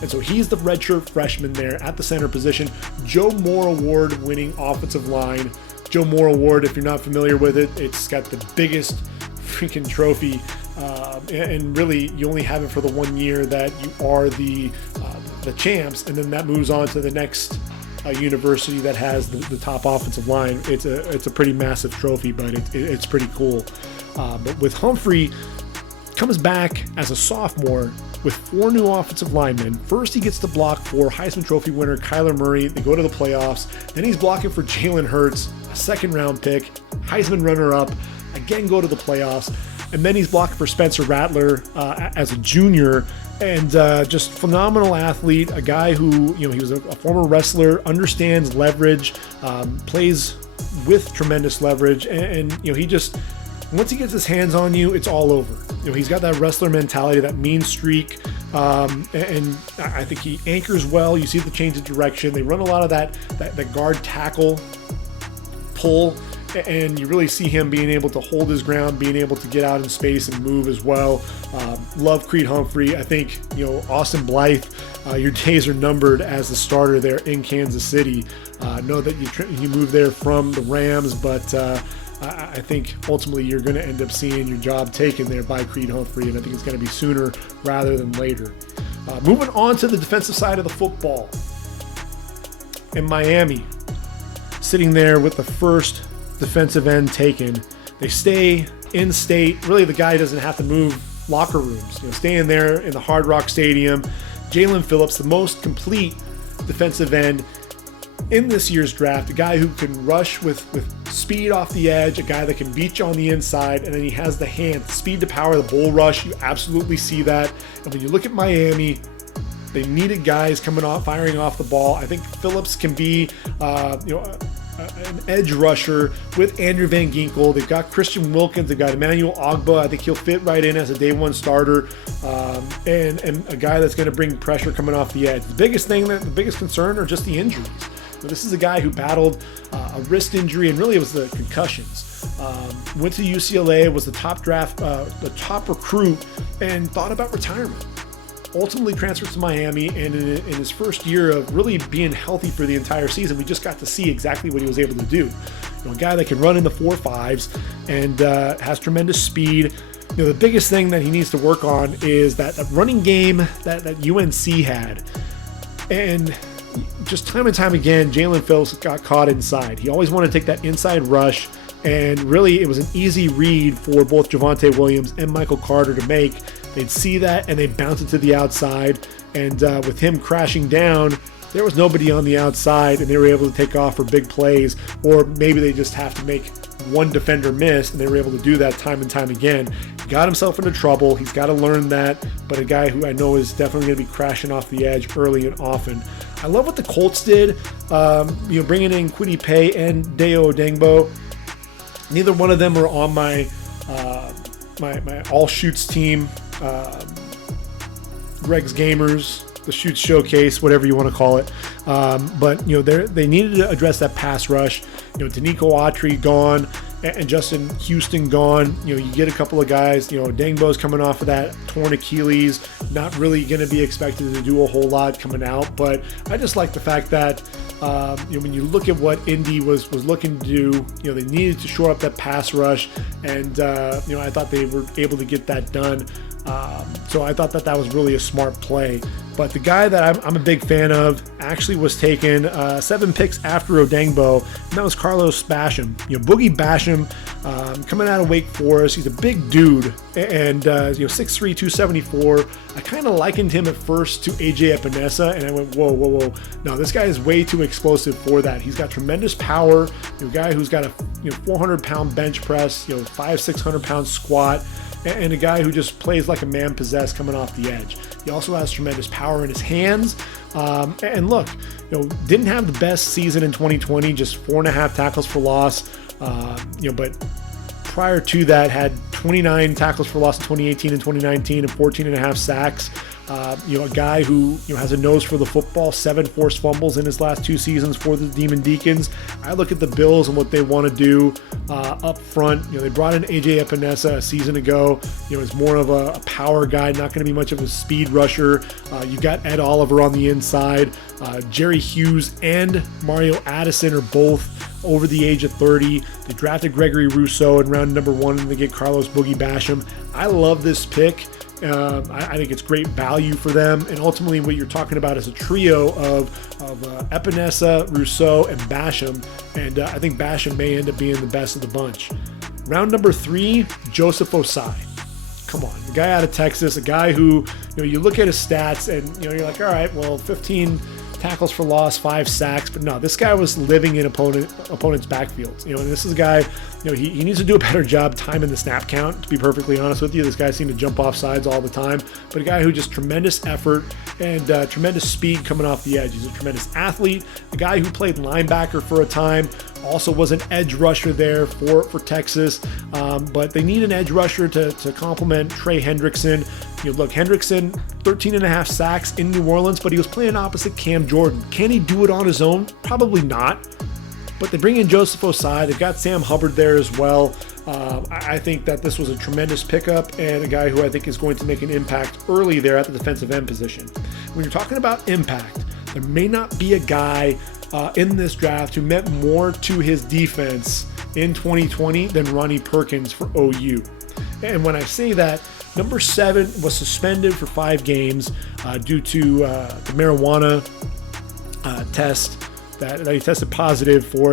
And so he's the redshirt freshman there at the center position. Joe Moore Award winning offensive line. Joe Moore Award, if you're not familiar with it, it's got the biggest freaking trophy. And really, you only have it for the 1 year that you are the champs, and then that moves on to the next university that has the top offensive line. It's a pretty massive trophy, but it's pretty cool. But with Humphrey, comes back as a sophomore with 4 new offensive linemen. First, he gets to block for Heisman Trophy winner Kyler Murray. They go to the playoffs. Then he's blocking for Jalen Hurts, a 2nd-round pick, Heisman runner-up, again go to the playoffs. And then he's blocking for Spencer Rattler as a junior. And just phenomenal athlete, a guy who, he was a former wrestler, understands leverage, plays with tremendous leverage, and he just, once he gets his hands on you, it's all over. He's got that wrestler mentality, that mean streak, and I think he anchors well. You see the change of direction. They run a lot of that guard tackle pull, and you really see him being able to hold his ground, being able to get out in space and move as well. Love Creed Humphrey. I think, Austin Blythe, your days are numbered as the starter there in Kansas City. Know that you moved there from the Rams, but I think ultimately you're going to end up seeing your job taken there by Creed Humphrey, and I think it's going to be sooner rather than later. Moving on to the defensive side of the football. In Miami, sitting there with the first defensive end taken. They stay in state. Really, the guy doesn't have to move locker rooms. Staying there in the Hard Rock Stadium. Jalen Phillips, the most complete defensive end in this year's draft, a guy who can rush with speed off the edge, a guy that can beat you on the inside, and then he has the hands, speed to power, the bull rush. You absolutely see that. And when you look at Miami, they needed guys coming off, firing off the ball. I think Phillips can be, an edge rusher with Andrew Van Ginkel. They've got Christian Wilkins. They've got Emmanuel Ogba. I think he'll fit right in as a day one starter, and a guy that's going to bring pressure coming off the edge. The biggest concern are just the injuries. So this is a guy who battled a wrist injury, and really it was the concussions. Went to UCLA, was the top recruit, and thought about retirement. Ultimately transferred to Miami, and in his first year of really being healthy for the entire season, we just got to see exactly what he was able to do. A guy that can run in the 4.5s and has tremendous speed. The biggest thing that he needs to work on is that running game that UNC had. And just time and time again, Jalen Phillips got caught inside. He always wanted to take that inside rush, and really it was an easy read for both Javonte Williams and Michael Carter to make. They'd see that and they bounce it to the outside, and with him crashing down, there was nobody on the outside, and they were able to take off for big plays, or maybe they just have to make one defender miss, and they were able to do that time and time again. He got himself into trouble. He's got to learn that, but a guy who I know is definitely going to be crashing off the edge early and often. I love what the Colts did, bringing in Kwity Paye and Dayo Odeyingbo. Neither one of them are on my All-Schutze team. Greg's Gamers, the Schutze Showcase, whatever you want to call it. But they needed to address that pass rush. Danico Autry gone and Justin Houston gone. You get a couple of guys. Dangbo's coming off of that torn Achilles, not really going to be expected to do a whole lot coming out. But I just like the fact that when you look at what Indy was looking to do, they needed to shore up that pass rush, and I thought they were able to get that done. So I thought that was really a smart play. But the guy that I'm a big fan of actually was taken 7 picks after Odeyingbo, and that was Carlos Basham. Boogie Basham, coming out of Wake Forest. He's a big dude, and 6'3", 274. I kind of likened him at first to AJ Epinesa, and I went, whoa. No, this guy is way too explosive for that. He's got tremendous power. A guy who's got a 400-pound bench press, 600-pound squat, and a guy who just plays like a man possessed coming off the edge. He also has tremendous power in his hands. And look, didn't have the best season in 2020, just 4.5 tackles for loss. But prior to that, had 29 tackles for loss in 2018 and 2019 and 14.5 sacks. A guy who has a nose for the football, 7 forced fumbles in his last 2 seasons for the Demon Deacons. I look at the Bills and what they want to do up front. They brought in AJ Epinesa a season ago. Is more of a power guy, not going to be much of a speed rusher. You got Ed Oliver on the inside. Jerry Hughes and Mario Addison are both over the age of 30. They drafted Gregory Rousseau in round number 1, and they get Carlos Boogie Basham. I love this pick. I think it's great value for them, and ultimately what you're talking about is a trio of Epinesa, Rousseau, and Basham, and I think Basham may end up being the best of the bunch. Round number 3, Joseph Osai. Come on, the guy out of Texas, a guy who, you look at his stats and you're like, all right, well, 15 tackles for loss, 5 sacks, but no, this guy was living in opponent's backfields. And this is a guy, he needs to do a better job timing the snap count, to be perfectly honest with you. This guy seemed to jump off sides all the time, but a guy who just tremendous effort and tremendous speed coming off the edge. He's a tremendous athlete, a guy who played linebacker for a time, also was an edge rusher there for Texas, but they need an edge rusher to complement Trey Hendrickson. Look, Hendrickson, 13.5 sacks in New Orleans, but he was playing opposite Cam Jordan. Can he do it on his own? Probably not. But they bring in Joseph Osai. They've got Sam Hubbard there as well. I think that this was a tremendous pickup and a guy who I think is going to make an impact early there at the defensive end position. When you're talking about impact, there may not be a guy in this draft who meant more to his defense in 2020 than Ronnie Perkins for OU. And when I say that, number 7 was suspended for 5 games due to the marijuana test that he tested positive for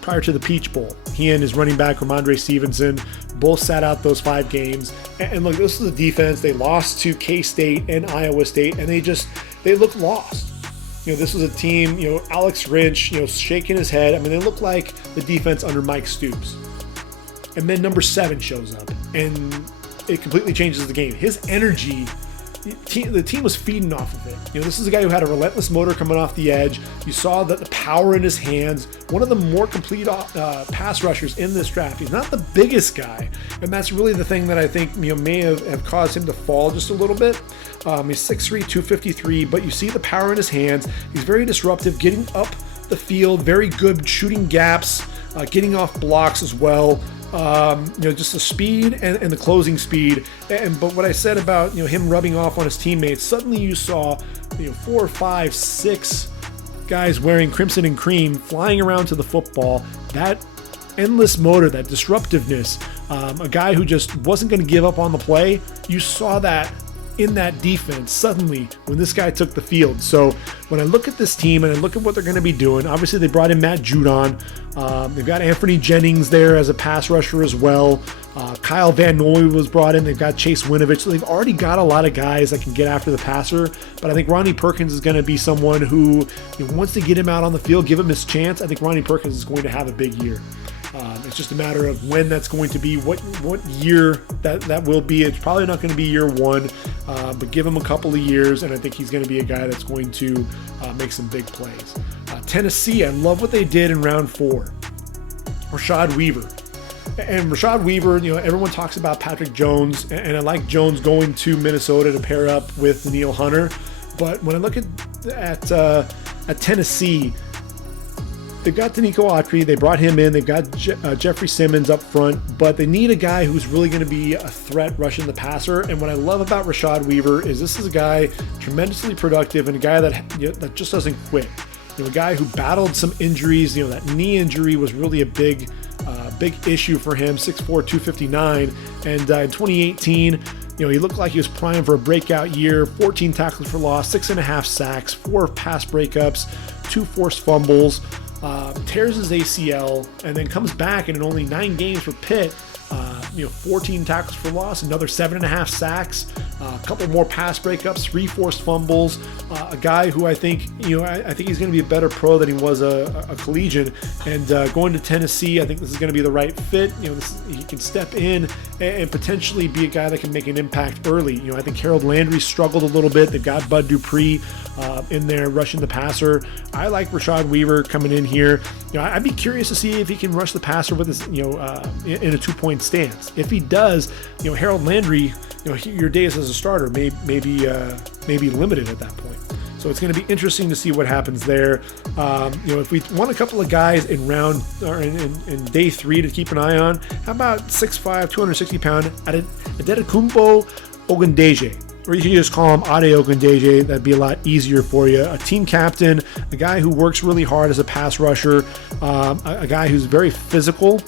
prior to the Peach Bowl. He and his running back, Ramondre Stevenson, both sat out those 5 games. And look, this is a defense. They lost to K-State and Iowa State, and they looked lost. This was a team, Alex Grinch, shaking his head. I mean, they look like the defense under Mike Stoops. And then number 7 shows up, and it completely changes the game. His energy, the team was feeding off of it. This is a guy who had a relentless motor coming off the edge. You saw that the power in his hands, one of the more complete pass rushers in this draft. He's not the biggest guy, and that's really the thing that I think may have caused him to fall just a little bit. He's 6'3", 253, but you see the power in his hands. He's very disruptive, getting up the field, very good shooting gaps, getting off blocks as well. Just the speed and the closing speed. But what I said about him rubbing off on his teammates, suddenly you saw 4, 5, 6 guys wearing crimson and cream flying around to the football. That endless motor, that disruptiveness, a guy who just wasn't going to give up on the play. You saw that in that defense suddenly when this guy took the field. So when I look at this team and I look at what they're going to be doing, obviously they brought in Matt Judon. They've got Anthony Jennings there as a pass rusher as well. Kyle Van Noy was brought in. They've got Chase Winovich. So they've already got a lot of guys that can get after the passer. But I think Ronnie Perkins is going to be someone who wants to get him out on the field, give him his chance. I think Ronnie Perkins is going to have a big year. It's just a matter of when that's going to be, what year that will be. It's probably not going to be year 1, but give him a couple of years, and I think he's going to be a guy that's going to make some big plays. Tennessee, I love what they did in round 4. Rashad Weaver. And Rashad Weaver, everyone talks about Patrick Jones, and I like Jones going to Minnesota to pair up with Neil Hunter. But when I look at Tennessee, they've got Danico Autry. They brought him in. They've got Jeffrey Simmons up front, but they need a guy who's really going to be a threat rushing the passer. And what I love about Rashad Weaver is this is a guy tremendously productive and a guy that just doesn't quit. A guy who battled some injuries. That knee injury was really a big issue for him. 6'4", 259, and in 2018. He looked like he was primed for a breakout year. 14 tackles for loss, 6.5 sacks, 4 pass breakups, 2 forced fumbles. Tears his ACL and then comes back, and in only 9 games for Pitt, 14 tackles for loss, another 7.5 sacks, a couple more pass breakups, 3 forced fumbles. A guy who I think, I think he's going to be a better pro than he was a collegian. And going to Tennessee, I think this is going to be the right fit. He can step in and potentially be a guy that can make an impact early. I think Harold Landry struggled a little bit. They've got Bud Dupree in there rushing the passer. I like Rashad Weaver coming in here. I'd be curious to see if he can rush the passer with his, in a 2-point stance. If he does, Harold Landry, your days as a starter may be limited at that point. So it's going to be interesting to see what happens there. If we want a couple of guys in round or in day 3 to keep an eye on, how about 6'5", 260-pound Adetokunbo Ogundeji? Or you can just call him Ade Ogundeji. That'd be a lot easier for you. A team captain, a guy who works really hard as a pass rusher, a guy who's very physical,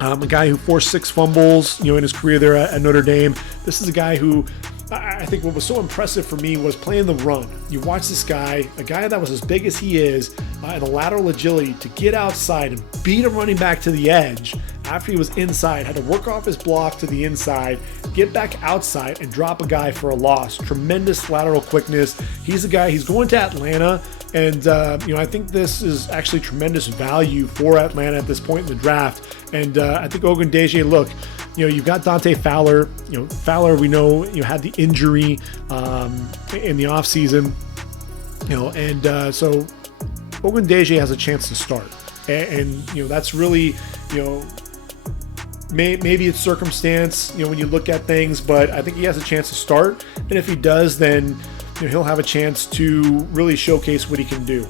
a guy who forced 6 fumbles, in his career there at Notre Dame. This is a guy who I think what was so impressive for me was playing the run. You watch this guy, a guy that was as big as he is, and the lateral agility to get outside and beat a running back to the edge after he was inside, had to work off his block to the inside, get back outside and drop a guy for a loss. Tremendous lateral quickness. He's a guy, he's going to Atlanta, and I think this is actually tremendous value for Atlanta at this point in the draft. And I think Ogundeji, look, you've got Dante Fowler. Fowler, we know, had the injury in the offseason, so Ogundeji has a chance to start. And that's really, maybe it's circumstance, when you look at things, but I think he has a chance to start. And if he does, then he'll have a chance to really showcase what he can do.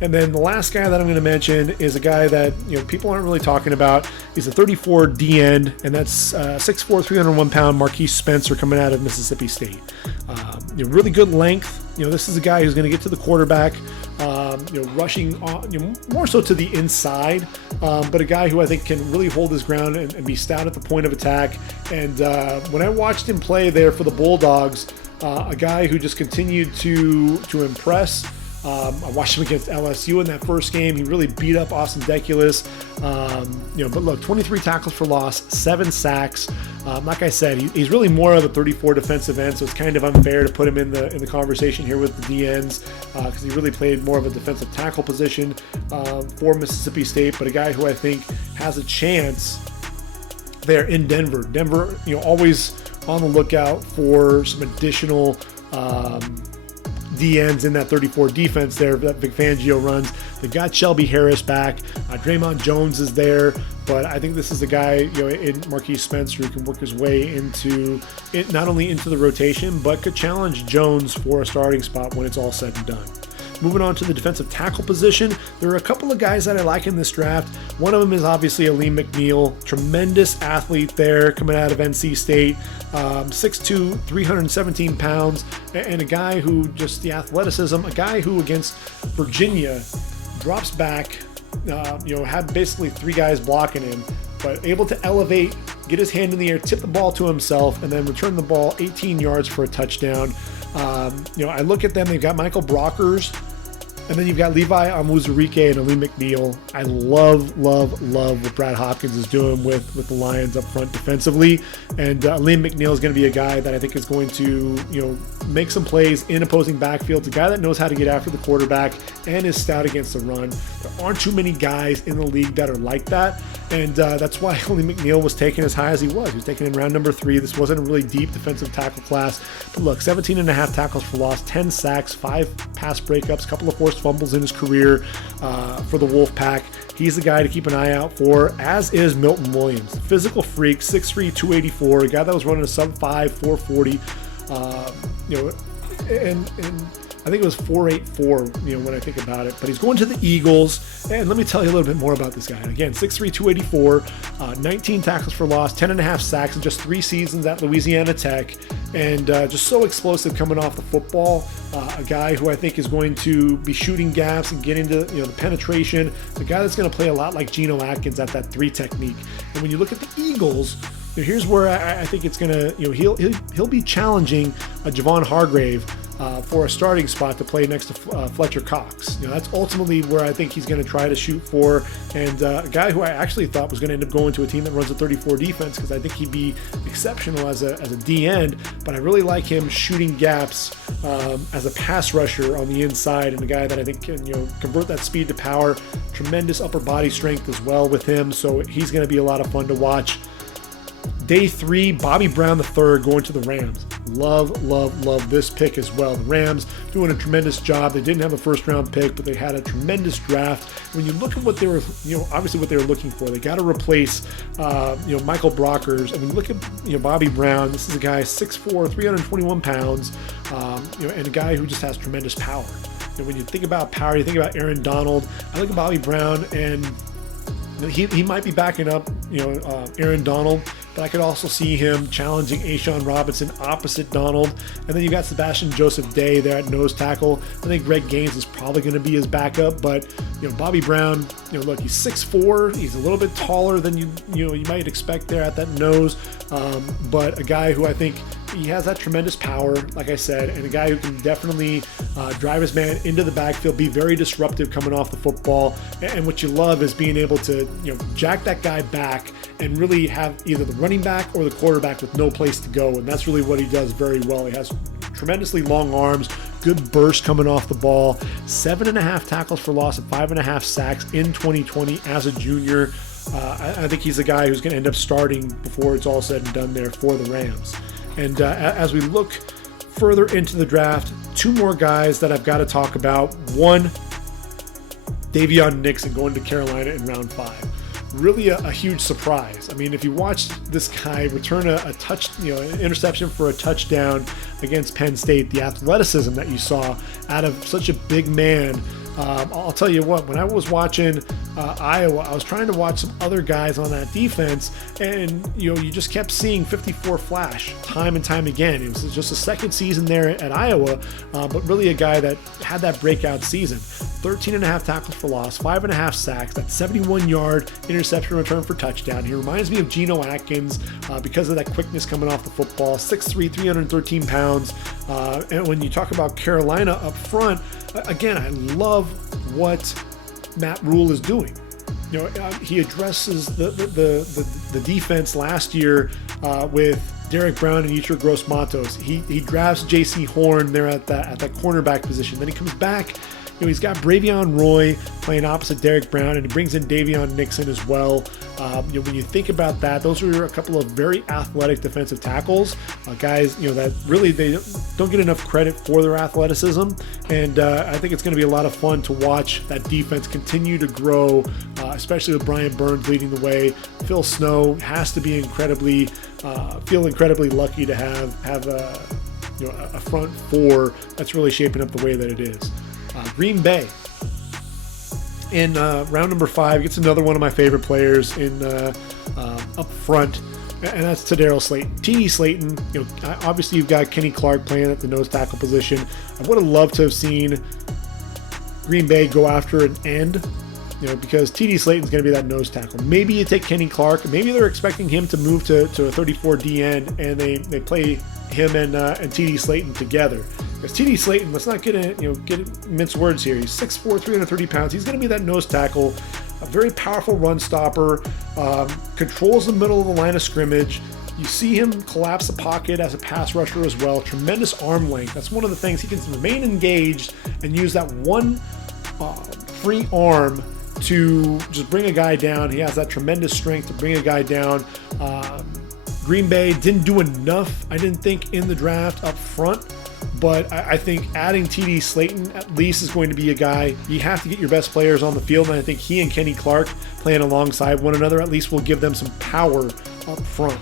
And then the last guy that I'm going to mention is a guy that people aren't really talking about. He's a 34 D end, and that's 6'4", 301 pound Marquise Spencer coming out of Mississippi State. Really good length. This is a guy who's going to get to the quarterback, rushing more so to the inside, but a guy who I think can really hold his ground and be stout at the point of attack. And when I watched him play there for the Bulldogs, a guy who just continued to impress. I watched him against LSU in that first game. He really beat up Austin Deculus. But look, 23 tackles for loss, 7 sacks. Like I said, he's really more of a 34 defensive end, so it's kind of unfair to put him in the conversation here with the DNs because he really played more of a defensive tackle position for Mississippi State. But a guy who I think has a chance there in Denver. Denver, always on the lookout for some additional DNs in that 34 defense there that Vic Fangio runs. They've got Shelby Harris back. Draymond Jones is there, but I think this is a guy, in Marquise Spencer who can work his way into it, not only into the rotation, but could challenge Jones for a starting spot when it's all said and done. Moving on to the defensive tackle position, there are a couple of guys that I like in this draft. One of them is obviously Aleem McNeil, tremendous athlete there coming out of NC State, 6'2", 317 pounds, and a guy who just the athleticism, a guy who against Virginia drops back, had basically 3 guys blocking him, but able to elevate, get his hand in the air, tip the ball to himself, and then return the ball 18 yards for a touchdown. I look at them, they've got Michael Brockers, and then you've got Levi Amuzurike and Aleem McNeil. I love what Brad Hopkins is doing with the Lions up front defensively. And Aleem McNeil is going to be a guy that I think is going to, make some plays in opposing backfields. A guy that knows how to get after the quarterback and is stout against the run. There aren't too many guys in the league that are like that. And that's why Aleem McNeil was taken as high as he was. He was taken in round number 3. This wasn't a really deep defensive tackle class. But look, 17.5 tackles for loss, 10 sacks, 5 pass breakups, a couple of forced fumbles in his career for the Wolfpack. He's the guy to keep an eye out for, as is Milton Williams. Physical freak, 6'3", 284, a guy that was running a sub-5, 440. And I think it was 4.84, when I think about it. But he's going to the Eagles. And let me tell you a little bit more about this guy. Again, 6'3", 284, 19 tackles for loss, 10.5 sacks in just 3 seasons at Louisiana Tech. And just so explosive coming off the football. A guy who I think is going to be shooting gaps and get into the penetration. A guy that's going to play a lot like Geno Atkins at that 3 technique. And when you look at the Eagles, here's where I think it's going to, he'll be challenging Javon Hargrave for a starting spot to play next to Fletcher Cox. That's ultimately where I think he's going to try to shoot for, and a guy who I actually thought was going to end up going to a team that runs a 34 defense, because I think he'd be exceptional as a D end, but I really like him shooting gaps as a pass rusher on the inside, and a guy that I think can convert that speed to power. Tremendous upper body strength as well with him, so he's going to be a lot of fun to watch. Day 3, Bobby Brown III going to the Rams. Love this pick as well. The Rams doing a tremendous job. They didn't have a first-round pick, but they had a tremendous draft. When you look at what they were, obviously what they were looking for, they got to replace, Michael Brockers. I mean, look at, Bobby Brown. This is a guy 6'4", 321 pounds, and a guy who just has tremendous power. When you think about power, you think about Aaron Donald. I look at Bobby Brown, and he might be backing up, Aaron Donald, but I could also see him challenging A'Shawn Robinson opposite Donald. And then you got Sebastian Joseph Day there at nose tackle. I think Greg Gaines is probably going to be his backup, but Bobby Brown, look, he's 6'4", he's a little bit taller than you might expect there at that nose, but a guy who I think he has that tremendous power, like I said, and a guy who can definitely drive his man into the backfield, be very disruptive coming off the football. And what you love is being able to, jack that guy back and really have either the running back or the quarterback with no place to go. And that's really what he does very well. He has tremendously long arms, good burst coming off the ball, 7.5 tackles for loss and 5.5 sacks in 2020 as a junior. I think he's a guy who's going to end up starting before it's all said and done there for the Rams. And as we look further into the draft, 2 more guys that I've got to talk about. One, Davion Nixon going to Carolina in round 5. Really a huge surprise. I mean, if you watched this guy return a touch, an interception for a touchdown against Penn State, the athleticism that you saw out of such a big man I'll tell you what, when I was watching Iowa, I was trying to watch some other guys on that defense, and you just kept seeing 54 flash time and time again. It was just a second season there at Iowa, but really a guy that had that breakout season. 13.5 tackles for loss, 5.5 sacks, that 71-yard interception return for touchdown. He reminds me of Geno Atkins because of that quickness coming off the football. 6'3", 313 pounds. And when you talk about Carolina up front, again, I love what Matt Rule is doing. He addresses the defense last year with Derek Brown and Yetur Gross-Matos. He drafts J.C. Horn there at that cornerback position. Then he comes back. He's got Bravion Roy playing opposite Derek Brown, and he brings in Davion Nixon as well. When you think about that, those are a couple of very athletic defensive tackles, guys. That really they don't get enough credit for their athleticism, and I think it's going to be a lot of fun to watch that defense continue to grow, especially with Brian Burns leading the way. Phil Snow has to be incredibly lucky to have a front four that's really shaping up the way that it is. Green Bay in round number 5 gets another one of my favorite players in up front, and that's Tadarius Slayton. TD Slayton, obviously you've got Kenny Clark playing at the nose tackle position. I would have loved to have seen Green Bay go after an end, because TD Slayton's going to be that nose tackle. Maybe you take Kenny Clark. Maybe they're expecting him to move to a 34D end, and they play him and TD Slayton together. Because TD Slayton, let's not get mince words here. He's 6'4", 330 pounds. He's going to be that nose tackle, a very powerful run stopper, controls the middle of the line of scrimmage. You see him collapse the pocket as a pass rusher as well. Tremendous arm length. That's one of the things. He can remain engaged and use that one free arm to just bring a guy down. He has that tremendous strength to bring a guy down. Green Bay didn't do enough, I didn't think, in the draft up front. But I think adding TD Slayton at least is going to be a guy. You have to get your best players on the field, and I think he and Kenny Clark playing alongside one another at least will give them some power up front.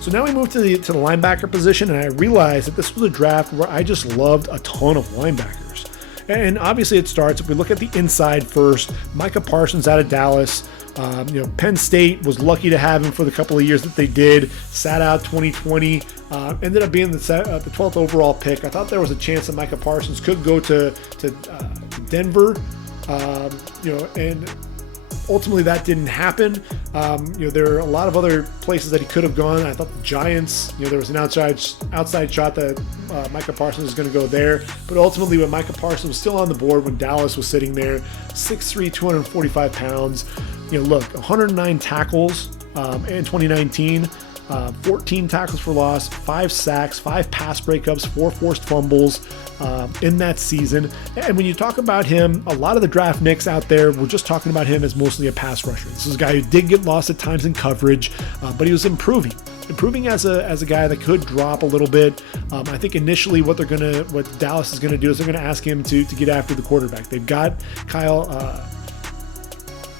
So now we move to the linebacker position, and I realized that this was a draft where I just loved a ton of linebackers. And obviously it starts, if we look at the inside first, Micah Parsons out of Dallas. Penn State was lucky to have him for the couple of years that they did. Sat out 2020. Ended up being the 12th overall pick. I thought there was a chance that Micah Parsons could go to Denver. And ultimately that didn't happen. There are a lot of other places that he could have gone. I thought the Giants, there was an outside shot that Micah Parsons was going to go there. But ultimately, when Micah Parsons was still on the board, when Dallas was sitting there, 6'3", 245 pounds. 109 tackles in 2019. 14 tackles for loss, 5 sacks, 5 pass breakups, 4 forced fumbles in that season. And when you talk about him, a lot of the draft nicks out there were just talking about him as mostly a pass rusher. This is a guy who did get lost at times in coverage, but he was improving as a guy that could drop a little bit. I think initially what Dallas is gonna do is they're gonna ask him to get after the quarterback. They've got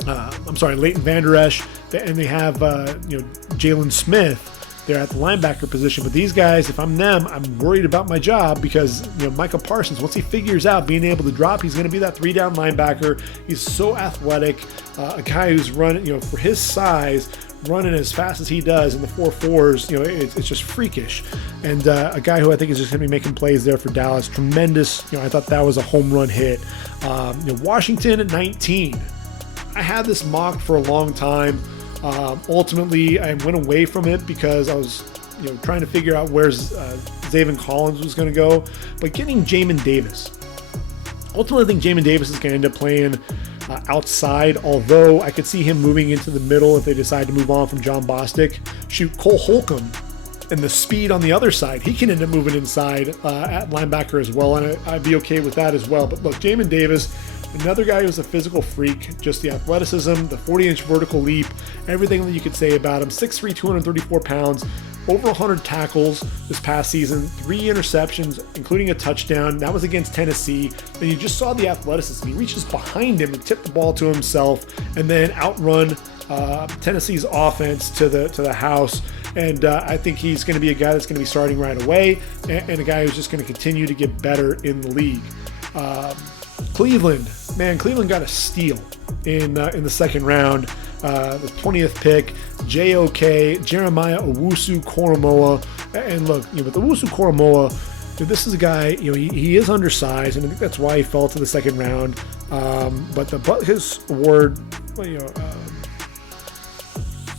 Leighton Vander Esch, and they have Jalen Smith there at the linebacker position. But these guys, if I'm them, I'm worried about my job because Micah Parsons, once he figures out being able to drop, he's going to be that 3-down linebacker. He's so athletic, a guy who's running, for his size, running as fast as he does in the 4.4s, it's just freakish. And a guy who I think is just going to be making plays there for Dallas. Tremendous. I thought that was a home run hit. Washington at 19. I had this mocked for a long time. Ultimately, I went away from it because I was, trying to figure out where Zaven Collins was going to go. But getting Jamin Davis. Ultimately, I think Jamin Davis is going to end up playing outside, although I could see him moving into the middle if they decide to move on from John Bostic. Cole Holcomb and the speed on the other side, he can end up moving inside at linebacker as well, and I'd be okay with that as well. But look, Jamin Davis, another guy who's a physical freak, just the athleticism, the 40-inch vertical leap, everything that you could say about him. 6'3", 234 pounds, over 100 tackles this past season, 3 interceptions, including a touchdown. That was against Tennessee. And you just saw the athleticism. He reaches behind him and tipped the ball to himself and then outrun Tennessee's offense to the house. And I think he's going to be a guy that's going to be starting right away and a guy who's just going to continue to get better in the league. Cleveland. man, Cleveland got a steal in the second round. The 20th pick, JOK, Jeremiah Owusu-Koramoah. And look, with Owusu-Koramoah, this is a guy, he is undersized, and I think that's why he fell to the second round. But his award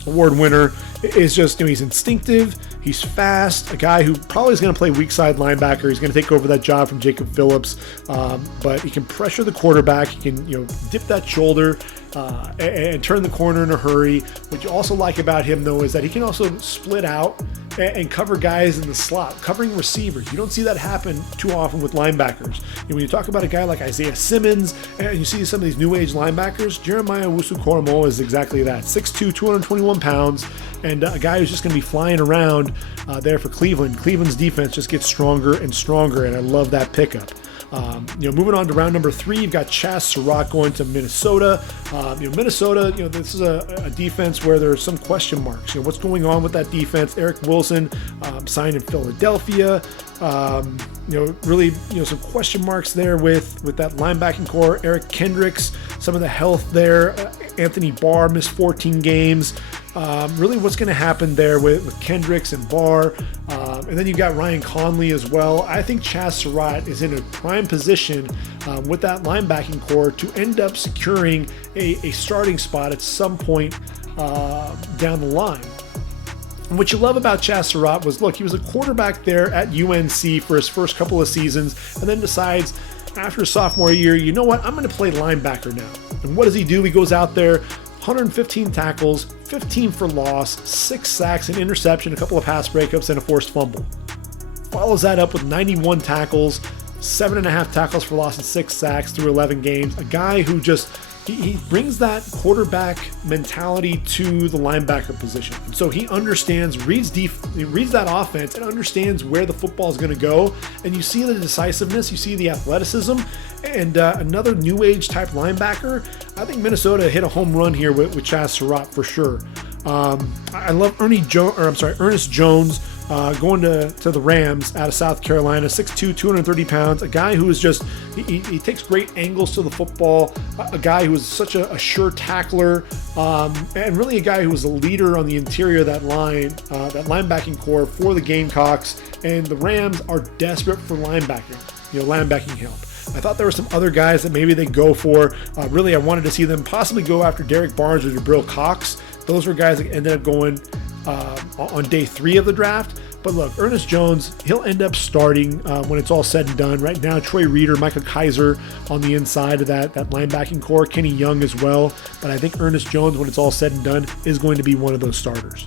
winner is just, he's instinctive, he's fast, a guy who probably is going to play weak side linebacker. He's going to take over that job from Jacob Phillips, but he can pressure the quarterback. He can, dip that shoulder and turn the corner in a hurry. What you also like about him, though, is that he can also split out and cover guys in the slot, covering receivers. You don't see that happen too often with linebackers. When you talk about a guy like Isaiah Simmons, and you see some of these new age linebackers, Jeremiah Owusu-Koramoah is exactly that. 6'2", 221 pounds, and a guy who's just going to be flying around there for Cleveland. Cleveland's defense just gets stronger and stronger, and I love that pickup. Moving on to round number 3, you've got Chaz Surratt going to Minnesota. Minnesota, this is a defense where there's some question marks. What's going on with that defense? Eric Wilson signed in Philadelphia. Really, some question marks there with that linebacking core. Eric Kendricks, some of the health there. Anthony Barr missed 14 games. Really, what's going to happen there with Kendricks and Barr? And then you've got Ryan Conley as well. I think Chaz Surratt is in a prime position with that linebacking core to end up securing a starting spot at some point down the line. And what you love about Chaz Surratt was, look, he was a quarterback there at UNC for his first couple of seasons, and then decides after his sophomore year, you know what, I'm going to play linebacker now. And what does he do? He goes out there, 115 tackles, 15 for loss, 6 sacks, an interception, a couple of pass breakups, and a forced fumble. Follows that up with 91 tackles, 7.5 tackles for loss, and 6 sacks through 11 games. A guy who just, he brings that quarterback mentality to the linebacker position. And so he understands, reads that offense and understands where the football is going to go. And you see the decisiveness, you see the athleticism, and another new age type linebacker. I think Minnesota hit a home run here with Chaz Surratt for sure. I love Ernest Jones going to the Rams out of South Carolina, 6'2", 230 pounds, a guy who is just, he takes great angles to the football, a guy who is such a sure tackler, and really a guy who was a leader on the interior of that line, that linebacking core for the Gamecocks, and the Rams are desperate for linebacking help. I thought there were some other guys that maybe they go for. Really, I wanted to see them possibly go after Derek Barnes or Jabril Cox. Those were guys that ended up going on day 3 of the draft. But look, Ernest Jones, he'll end up starting when it's all said and done. Right now, Troy Reeder, Micah Kiser on the inside of that linebacking core, Kenny Young as well. But I think Ernest Jones, when it's all said and done, is going to be one of those starters.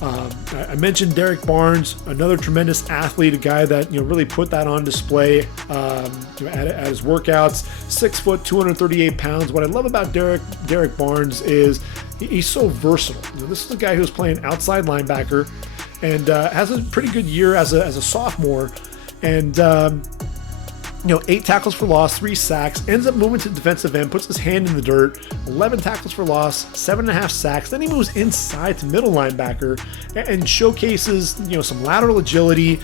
I mentioned Derek Barnes, another tremendous athlete, a guy that really put that on display at his workouts. 6 foot, 238 pounds. What I love about Derek Barnes is he's so versatile. This is a guy who's playing outside linebacker and has a pretty good year as a sophomore, and 8 tackles for loss, 3 sacks, ends up moving to defensive end, puts his hand in the dirt, 11 tackles for loss, 7.5 sacks. Then he moves inside to middle linebacker and showcases, some lateral agility,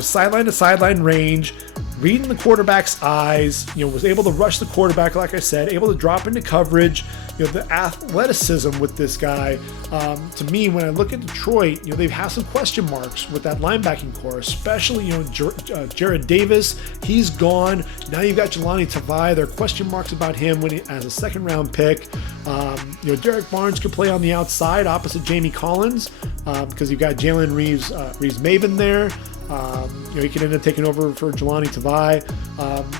sideline to sideline range, reading the quarterback's eyes, was able to rush the quarterback, like I said, able to drop into coverage. The athleticism with this guy, to me, when I look at Detroit, they have some question marks with that linebacking core, especially, Jared Davis, he's gone. Now you've got Jelani Tavai. There are question marks about him as a second-round pick. Derek Barnes could play on the outside opposite Jamie Collins because you've got Jalen Reeves Maven there. He could end up taking over for Jelani Tavai.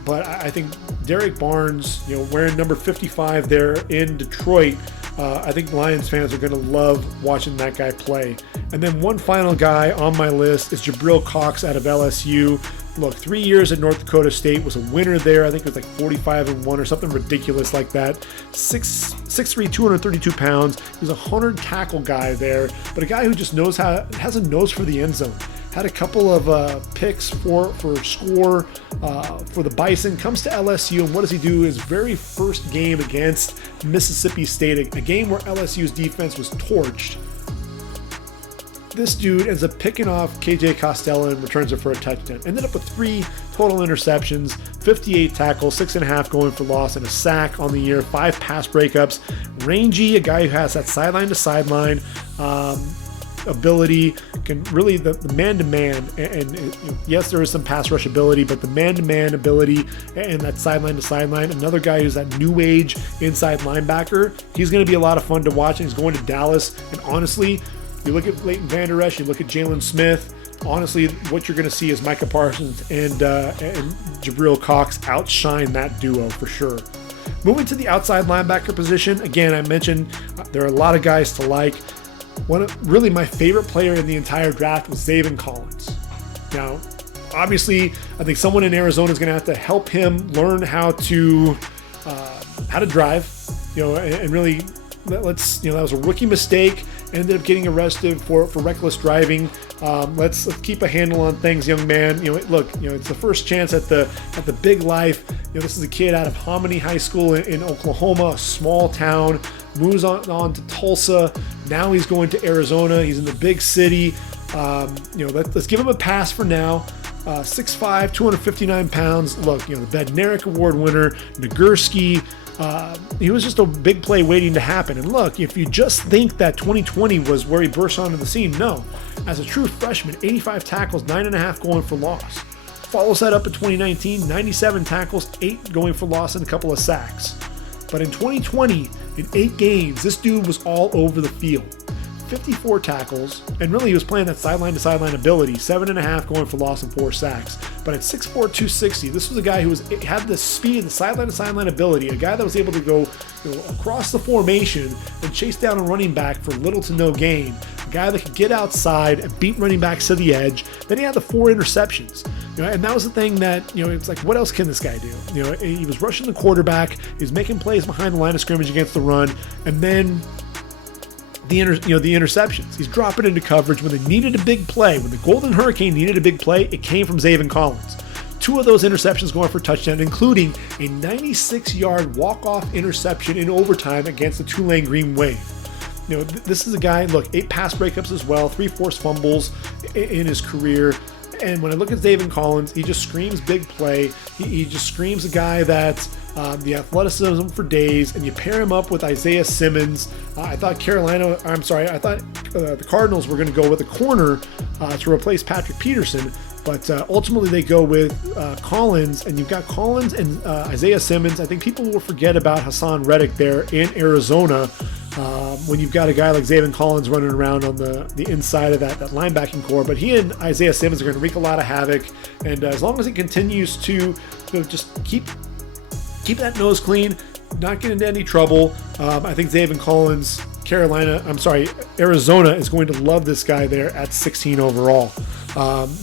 But I think Derek Barnes, wearing number 55 there in Detroit, I think Lions fans are going to love watching that guy play. And then one final guy on my list is Jabril Cox out of LSU. Look, 3 years at North Dakota State, was a winner there. I think it was like 45-1 or something ridiculous like that. 6'3", 232 pounds. He was a 100 tackle guy there, but a guy who just has a nose for the end zone. Had a couple of picks for score for the Bison. Comes to LSU, and what does he do? His very first game against Mississippi State, a game where LSU's defense was torched. This dude ends up picking off KJ Costello and returns it for a touchdown. Ended up with 3 total interceptions, 58 tackles, 6.5 going for loss, and a sack on the year, 5 pass breakups. Rangy, a guy who has that sideline to sideline ability, can really the man-to-man, and yes, there is some pass rush ability, but the man-to-man ability and that sideline to sideline. Another guy who's that new age inside linebacker. He's going to be a lot of fun to watch, and he's going to Dallas. And honestly, you look at Leighton Vander Esch, you look at Jalen Smith. Honestly, what you're going to see is Micah Parsons and Jabril Cox outshine that duo for sure. Moving to the outside linebacker position, again, I mentioned there are a lot of guys to like. Really my favorite player in the entire draft was Zaven Collins. Now, obviously, I think someone in Arizona is going to have to help him learn how to drive, and really, that was a rookie mistake. Ended up getting arrested for reckless driving. Let's keep a handle on things, young man. It's the first chance at the big life. This is a kid out of Hominy High School in Oklahoma, a small town. Moves on to Tulsa. Now he's going to Arizona. He's in the big city. Let's give him a pass for now. 6'5", 259 pounds. Look, the Bednarik Award winner, Nagurski. He was just a big play waiting to happen. And look, if you just think that 2020 was where he burst onto the scene, no. As a true freshman, 85 tackles, 9.5 going for loss. Follows that up in 2019, 97 tackles, 8 going for loss, and a couple of sacks. But in 2020, in 8 games, this dude was all over the field. 54 tackles, and really he was playing that sideline to sideline ability, 7.5 going for loss and 4 sacks. But at 6'4", 260, this was a guy who had the speed, the sideline to sideline ability, a guy that was able to go across the formation and chase down a running back for little to no gain, a guy that could get outside and beat running backs to the edge. Then he had the 4 interceptions. And that was the thing that, it's like, what else can this guy do? He was rushing the quarterback, he was making plays behind the line of scrimmage against the run, and then the interceptions. He's dropping into coverage when they needed a big play. When the Golden Hurricane needed a big play, it came from Zaven Collins. 2 of those interceptions going for touchdown, including a 96-yard walk-off interception in overtime against the Tulane Green Wave. This is a guy, look, 8 pass breakups as well, 3 forced fumbles in his career. And when I look at Zaven Collins, he just screams big play. He just screams a guy that's the athleticism for days. And you pair him up with Isaiah Simmons. I thought the Cardinals were going to go with a corner to replace Patrick Peterson. But ultimately they go with Collins, and you've got Collins and Isaiah Simmons. I think people will forget about Hassan Reddick there in Arizona when you've got a guy like Zaven Collins running around on the inside of that linebacking core. But he and Isaiah Simmons are going to wreak a lot of havoc. And as long as he continues to just keep that nose clean, not get into any trouble, I think Zaven Collins, Arizona is going to love this guy there at 16 overall.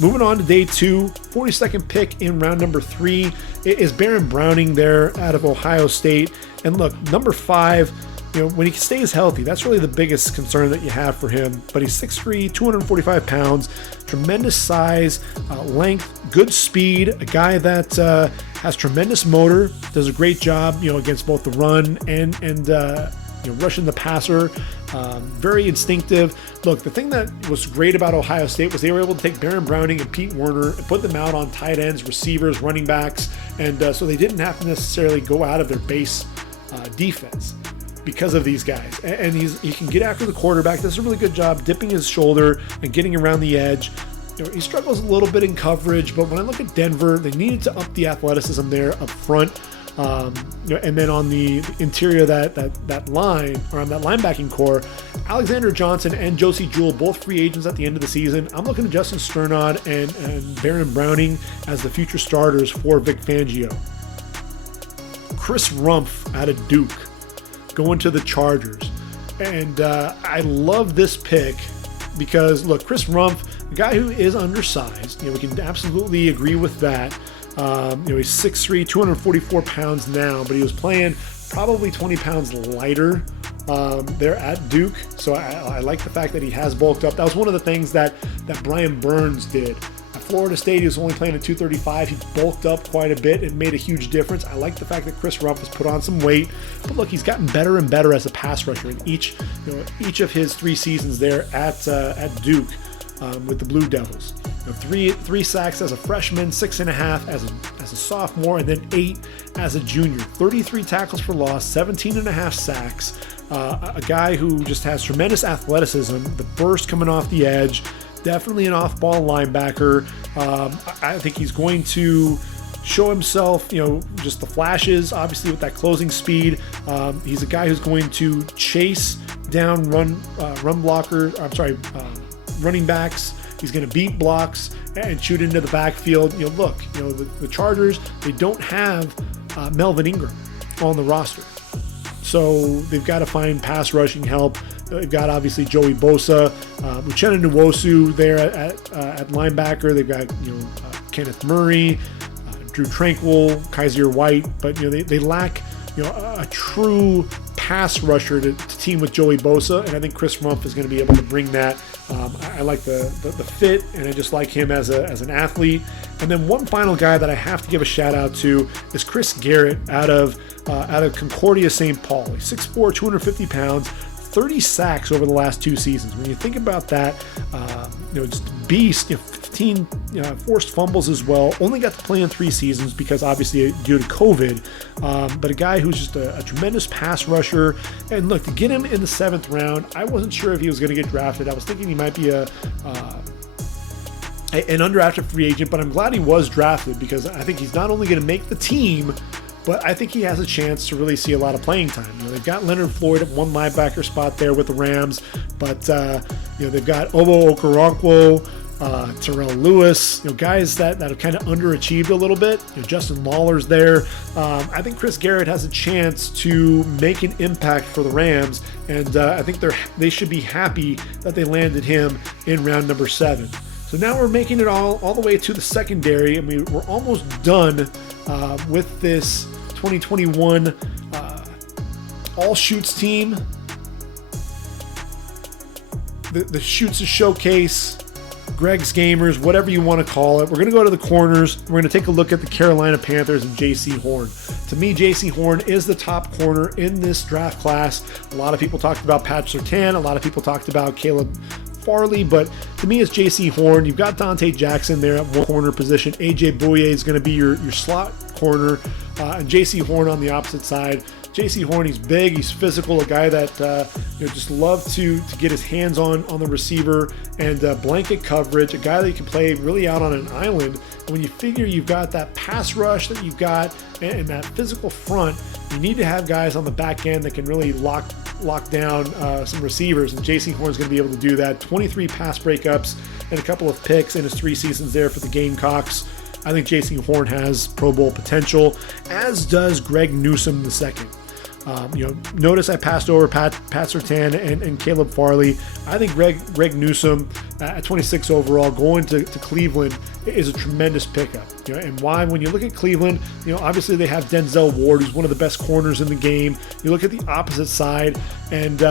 Moving on to day 2, 42nd pick in round number 3 is Baron Browning there out of Ohio State. And look, number 5, when he stays healthy, that's really the biggest concern that you have for him. But he's 6'3", 245 pounds, tremendous size, length, good speed, a guy that has tremendous motor, does a great job, against both the run and rushing the passer. Very instinctive. Look, the thing that was great about Ohio State was they were able to take Baron Browning and Pete Werner and put them out on tight ends, receivers, running backs, and so they didn't have to necessarily go out of their base defense because of these guys. And he can get after the quarterback. Does a really good job dipping his shoulder and getting around the edge. He struggles a little bit in coverage, but when I look at Denver, they needed to up the athleticism there up front. And then on the interior of that line, or on that linebacking core, Alexander Johnson and Josie Jewell, both free agents at the end of the season. I'm looking at Justin Sternad and Baron Browning as the future starters for Vic Fangio. Chris Rumph out of Duke going to the Chargers. And I love this pick because, look, Chris Rumph, a guy who is undersized, we can absolutely agree with that. He's 6'3", 244 pounds now, but he was playing probably 20 pounds lighter there at Duke. So I like the fact that he has bulked up. That was one of the things that Brian Burns did. At Florida State, he was only playing at 235. He bulked up quite a bit and made a huge difference. I like the fact that Chris Rumph has put on some weight. But look, he's gotten better and better as a pass rusher in each of his 3 seasons there at Duke with the Blue Devils. Three sacks as a freshman, 6.5 as a sophomore, and then 8 as a junior. 33 tackles for loss, 17.5 sacks. A guy who just has tremendous athleticism, the burst coming off the edge, definitely an off-ball linebacker. I think he's going to show himself, just the flashes, obviously with that closing speed. He's a guy who's going to chase down running backs. He's going to beat blocks and shoot into the backfield. The Chargers, they don't have Melvin Ingram on the roster. So they've got to find pass rushing help. They've got obviously Joey Bosa, Uchenna Nwosu there at linebacker. They've got Kenneth Murray, Drew Tranquil, Kaiser White, but they lack a true pass rusher to team with Joey Bosa, and I think Chris Rumph is going to be able to bring that. I like the fit, and I just like him as an athlete. And then one final guy that I have to give a shout out to is Chris Garrett out of Concordia St. Paul. He's 6'4", 250 pounds, 30 sacks over the last 2 seasons. When you think about that, just a beast. 15 forced fumbles as well. Only got to play in 3 seasons because obviously due to COVID. But a guy who's just a tremendous pass rusher. And look, to get him in the 7th round, I wasn't sure if he was going to get drafted. I was thinking he might be an undrafted free agent, but I'm glad he was drafted because I think he's not only going to make the team, but I think he has a chance to really see a lot of playing time. They've got Leonard Floyd at one linebacker spot there with the Rams, but they've got Obo Okoronkwo, Terrell Lewis, guys that have kind of underachieved a little bit. Justin Lawler's there. I think Chris Garrett has a chance to make an impact for the Rams, and I think they should be happy that they landed him in round number 7. So now we're making it all the way to the secondary, and we're almost done with this 2021 All-Schutze team. The Schutze Showcase, Gregg's Gamers, whatever you want to call it. We're going to go to the corners. We're going to take a look at the Carolina Panthers and J.C. Horn. To me, J.C. Horn is the top corner in this draft class. A lot of people talked about Pat Surtain. A lot of people talked about Caleb Farley, but to me it's J.C. Horn. You've got Dante Jackson there at one corner position. A.J. Bouye is going to be your slot corner, and J.C. Horn on the opposite side. J.C. Horn, he's big, he's physical, a guy that just love to get his hands on the receiver and blanket coverage, a guy that you can play really out on an island. And when you figure you've got that pass rush that you've got and that physical front, you need to have guys on the back end that can really lock down some receivers, and J.C. Horn's going to be able to do that. 23 pass breakups and a couple of picks in his 3 seasons there for the Gamecocks. I think J.C. Horn has Pro Bowl potential, as does Greg Newsome II. Notice I passed over Pat Surtain and Caleb Farley. I think Greg Newsome at 26 overall going to Cleveland is a tremendous pickup. And why? When you look at Cleveland, obviously they have Denzel Ward, who's one of the best corners in the game. You look at the opposite side, and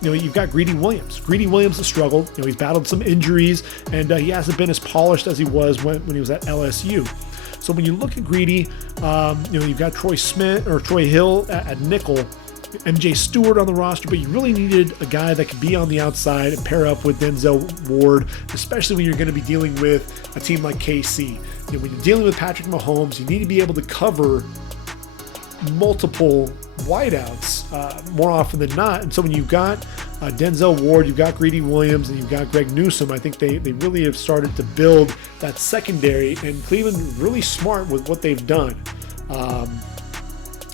you've got Greedy Williams. Greedy Williams has struggled. He's battled some injuries, and he hasn't been as polished as he was when he was at LSU. So when you look at Greedy, you've got Troy Hill at nickel, MJ Stewart on the roster, but you really needed a guy that could be on the outside and pair up with Denzel Ward, especially when you're going to be dealing with a team like KC. When you're dealing with Patrick Mahomes, you need to be able to cover multiple wideouts more often than not. And so when you've got Denzel Ward, you've got Greedy Williams, and you've got Greg Newsome, I think they really have started to build that secondary, and Cleveland really smart with what they've done.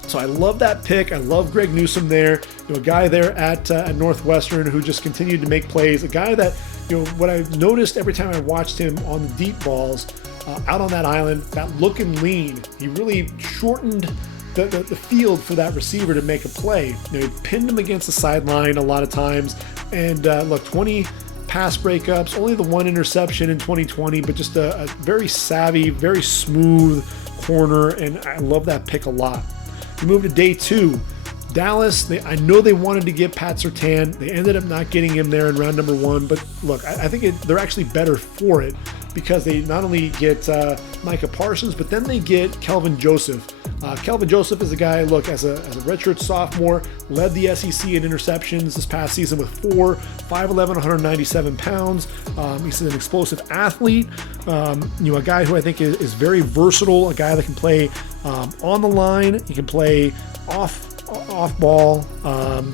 So I love that pick. I love Greg Newsome there. A guy there at Northwestern who just continued to make plays. A guy that, what I've noticed every time I watched him on the deep balls out on that island, that look and lean, he really shortened the field for that receiver to make a play. He pinned him against the sideline a lot of times. And 20 pass breakups, only the 1 interception in 2020, but just a very savvy, very smooth corner. And I love that pick a lot. We move to day 2. Dallas, I know they wanted to get Pat Surtain. They ended up not getting him there in round number 1. But look, I think they're actually better for it because they not only get Micah Parsons, but then they get Kelvin Joseph. Kelvin Joseph is a guy, look, as a redshirt sophomore, led the SEC in interceptions this past season with 4, 5'11", 197 pounds. He's an explosive athlete, a guy who I think is very versatile, a guy that can play on the line. He can play off ball,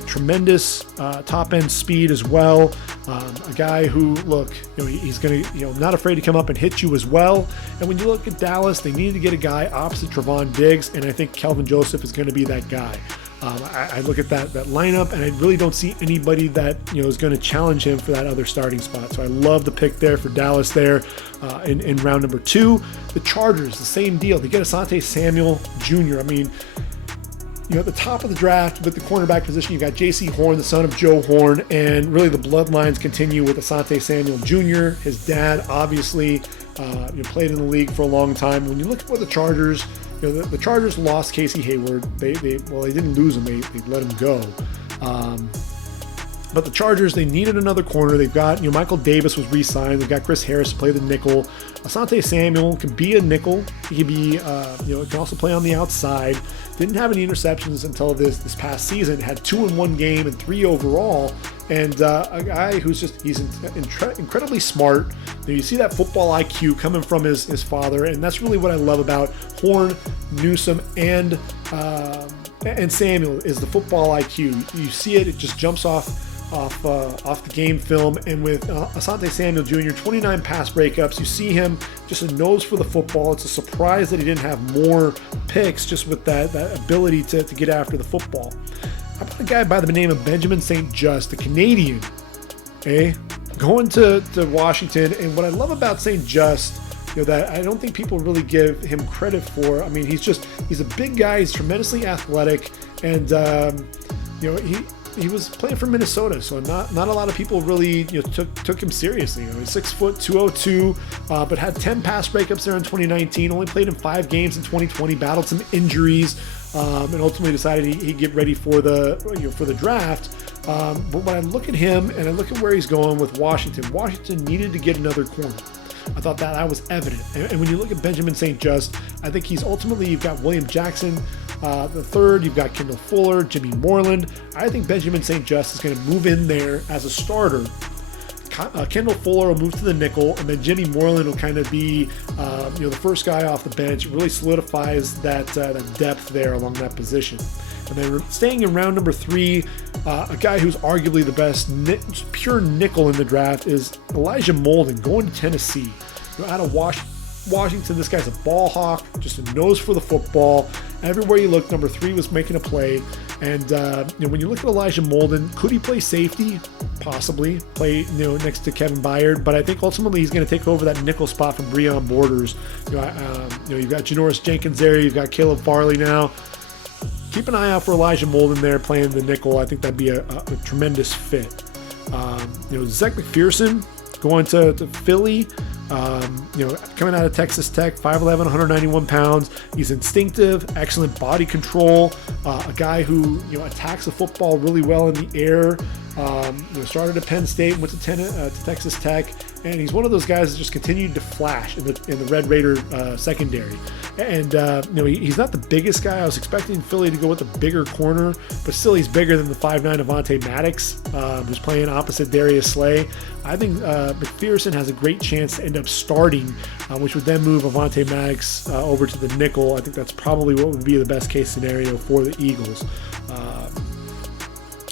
tremendous top end speed as well. A guy who, look, he's going to, not afraid to come up and hit you as well. And when you look at Dallas, they needed to get a guy opposite Trevon Diggs, and I think Kelvin Joseph is going to be that guy. I look at that lineup, and I really don't see anybody that is going to challenge him for that other starting spot. So I love the pick there for Dallas there in round number 2. The Chargers, the same deal. They get Asante Samuel Jr. I mean, at the top of the draft with the cornerback position, you got J.C. Horn, the son of Joe Horn, and really the bloodlines continue with Asante Samuel Jr. His dad, obviously, played in the league for a long time. When you look at what the Chargers, the Chargers lost Casey Hayward. They didn't lose him. They let him go. But the Chargers, they needed another corner. They've got, Michael Davis was re-signed. They've got Chris Harris to play the nickel. Asante Samuel can be a nickel. He can be, can also play on the outside. Didn't have any interceptions until this past season. Had 2 in one game and 3 overall. And a guy who's he's incredibly smart. You see that football IQ coming from his father, and that's really what I love about Horn, Newsome, and Samuel is the football IQ. You see it; it just jumps off the game film. And with Asante Samuel Jr., 29 pass breakups. You see him just a nose for the football. It's a surprise that he didn't have more picks, just with that ability to get after the football. How about a guy by the name of Benjamin St. Just, the Canadian, going to Washington? And what I love about St. Just, that I don't think people really give him credit for. I mean, he's a big guy. He's tremendously athletic, and he was playing for Minnesota, so not a lot of people really took him seriously. He's 6 foot 202, but had 10 pass breakups there in 2019. Only played in 5 games in 2020. Battled some injuries, and ultimately decided he'd get ready for the draft. But when I look at him and I look at where he's going with Washington needed to get another corner. I thought that was evident. And when you look at Benjamin St. Just, I think you've got William Jackson the third, you've got Kendall Fuller, Jimmy Moreland. I think Benjamin St. Just is going to move in there as a starter. Kendall Fuller will move to the nickel, and then Jimmy Moreland will kind of be the first guy off the bench. It really solidifies that depth there along that position. And then staying in round number 3, a guy who's arguably the best pure nickel in the draft is Elijah Molden, going to Tennessee. Out of Washington, this guy's a ball hawk, just a nose for the football. Everywhere you look, number 3 was making a play. And when you look at Elijah Molden, could he play safety? Possibly play next to Kevin Byard, but I think ultimately he's going to take over that nickel spot from Breon Borders. You've got Janoris Jenkins there, you've got Caleb Farley now. Keep an eye out for Elijah Molden there playing the nickel. I think that'd be a tremendous fit. Zach McPherson going to Philly. Coming out of Texas Tech, 5'11", 191 pounds. He's instinctive, excellent body control, a guy who attacks the football really well in the air. Started at Penn State, went to Texas Tech, and he's one of those guys that just continued to flash in the Red Raider secondary. And he's not the biggest guy. I was expecting Philly to go with a bigger corner, but still he's bigger than the 5'9" Avonte Maddox, who's playing opposite Darius Slay. I think McPherson has a great chance to end up starting, which would then move Avonte Maddox over to the nickel. I think that's probably what would be the best case scenario for the Eagles.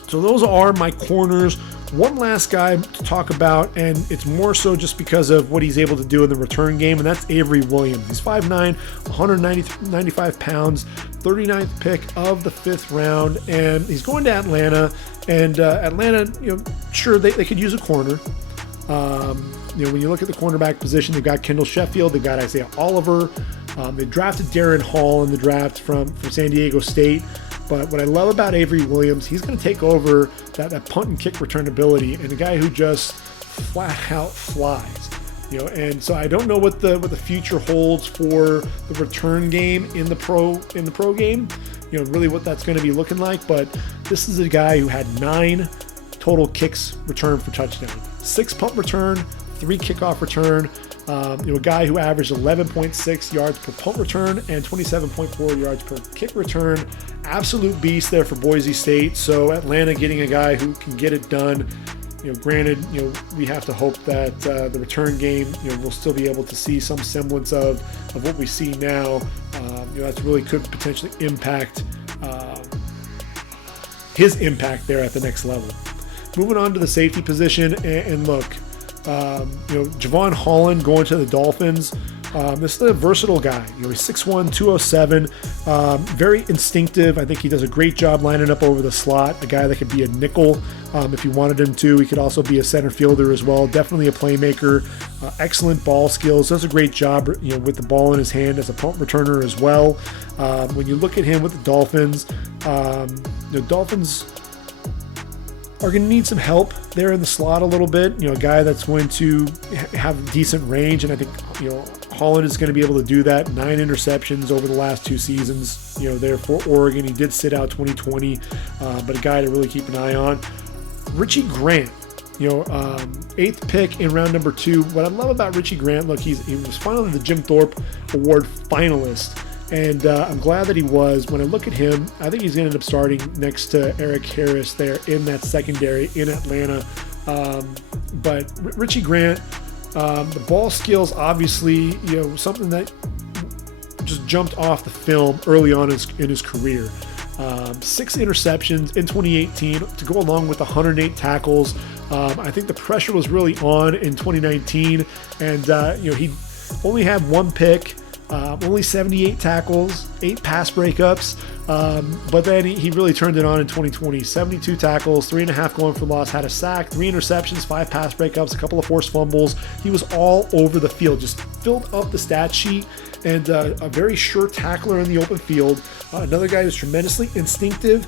So those are my corners. One last guy to talk about, and it's more so just because of what he's able to do in the return game, and that's Avery Williams. He's 5'9", 195 pounds, 39th pick of the 5th round, and he's going to Atlanta. And Atlanta, sure, they could use a corner. When you look at the cornerback position, they've got Kendall Sheffield, they've got Isaiah Oliver. They drafted Darren Hall in the draft from San Diego State. But what I love about Avery Williams, he's going to take over that punt and kick return ability, and a guy who just flat out flies. And so I don't know what the future holds for the return game in the pro game. really what that's going to be looking like. But this is a guy who had 9 total kicks returned for touchdown, 6 punt return, 3 kickoff return. A guy who averaged 11.6 yards per punt return and 27.4 yards per kick return. Absolute beast there for Boise State. So Atlanta getting a guy who can get it done. Granted, we have to hope that the return game, we'll still be able to see some semblance of what we see now. That's really could potentially impact his impact there at the next level. Moving on to the safety position, and look, Javon Holland going to the Dolphins. This is a versatile guy. He's 6'1", 207, very instinctive. I think he does a great job lining up over the slot. A guy that could be a nickel if you wanted him to. He could also be a center fielder as well. Definitely a playmaker. Excellent ball skills. Does a great job, with the ball in his hand as a punt returner as well. When you look at him with the Dolphins, Dolphins are going to need some help there in the slot a little bit. A guy that's going to have decent range, and I think Holland is going to be able to do that. 9 interceptions over the last 2 seasons. There for Oregon, he did sit out 2020, but a guy to really keep an eye on. Richie Grant, 8th pick in round number 2. What I love about Richie Grant, look, he was finally the Jim Thorpe Award finalist. And I'm glad that he was. When I look at him, I think he's going to end up starting next to Eric Harris there in that secondary in Atlanta. But Richie Grant, the ball skills, obviously, something that just jumped off the film early on in his career. 6 interceptions in 2018 to go along with 108 tackles. I think the pressure was really on in 2019, and he only had 1 pick. Only 78 tackles, 8 pass breakups, but then he really turned it on in 2020. 72 tackles, 3.5 going for loss, had a sack, 3 interceptions, 5 pass breakups, a couple of forced fumbles. He was all over the field, just filled up the stat sheet, and a very sure tackler in the open field. Another guy who's tremendously instinctive,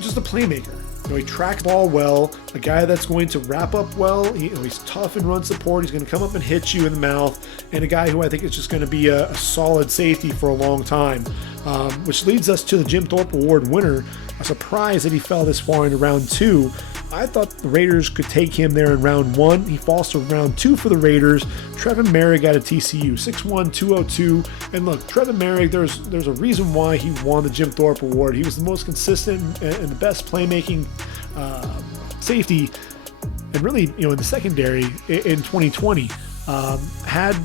just a playmaker. He tracks ball well, a guy that's going to wrap up well. He's tough in run support. He's going to come up and hit you in the mouth, and a guy who I think is just going to be a solid safety for a long time, which leads us to the Jim Thorpe Award winner. A surprise that he fell this far into round 2. I thought the Raiders could take him there in round 1. He falls to round 2 for the Raiders. Trevin Merrick out of TCU, 6'1", 202. And look, Trevin Merrick, there's a reason why he won the Jim Thorpe Award. He was the most consistent and the best playmaking safety, and really, in the secondary in 2020. Had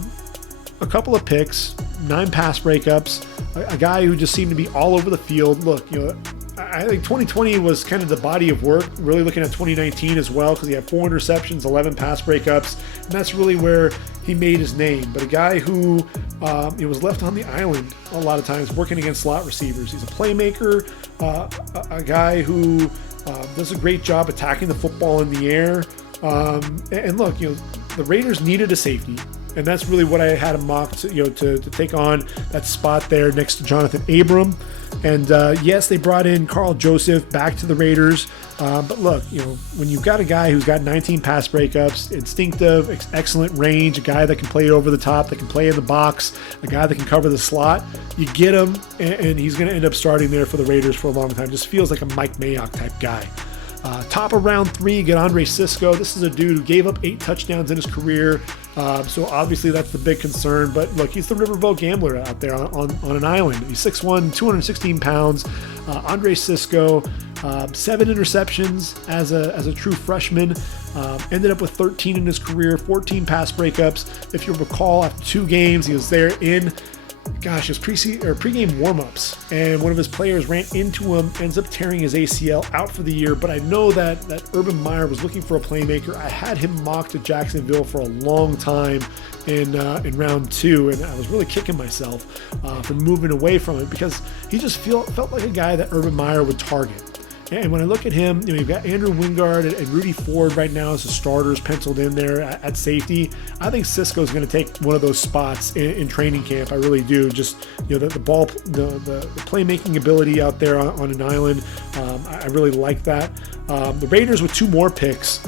a couple of picks, 9 pass breakups, a guy who just seemed to be all over the field. Look, I think 2020 was kind of the body of work, really looking at 2019 as well, because he had 4 interceptions, 11 pass breakups, and that's really where he made his name. But a guy who was left on the island a lot of times working against slot receivers. He's a playmaker, a guy who does a great job attacking the football in the air. And look, the Raiders needed a safety, and that's really what I had him mocked to take on that spot there next to Jonathan Abram. And yes, they brought in Carl Joseph back to the Raiders. But look, when you've got a guy who's got 19 pass breakups, instinctive, excellent range, a guy that can play over the top, that can play in the box, a guy that can cover the slot, you get him, and he's going to end up starting there for the Raiders for a long time. Just feels like a Mike Mayock type guy. Top of round 3, you get Andre Cisco. This is a dude who gave up 8 touchdowns in his career. So obviously that's the big concern. But look, he's the Riverboat Gambler out there on an island. He's 6'1", 216 pounds. Andre Cisco, 7 interceptions as a true freshman. Ended up with 13 in his career, 14 pass breakups. If you recall, after 2 games, he was there in his pregame warm-ups, and one of his players ran into him, ends up tearing his ACL, out for the year. But I know that Urban Meyer was looking for a playmaker. I had him mocked to Jacksonville for a long time in round 2, and I was really kicking myself for moving away from it, because he just felt like a guy that Urban Meyer would target. And when I look at him, you've got Andrew Wingard and Rudy Ford right now as the starters penciled in there at safety. I think Cisco's going to take one of those spots in training camp. I really do. Just the ball, the playmaking ability out there on an island. I really like that. The Raiders with 2 more picks.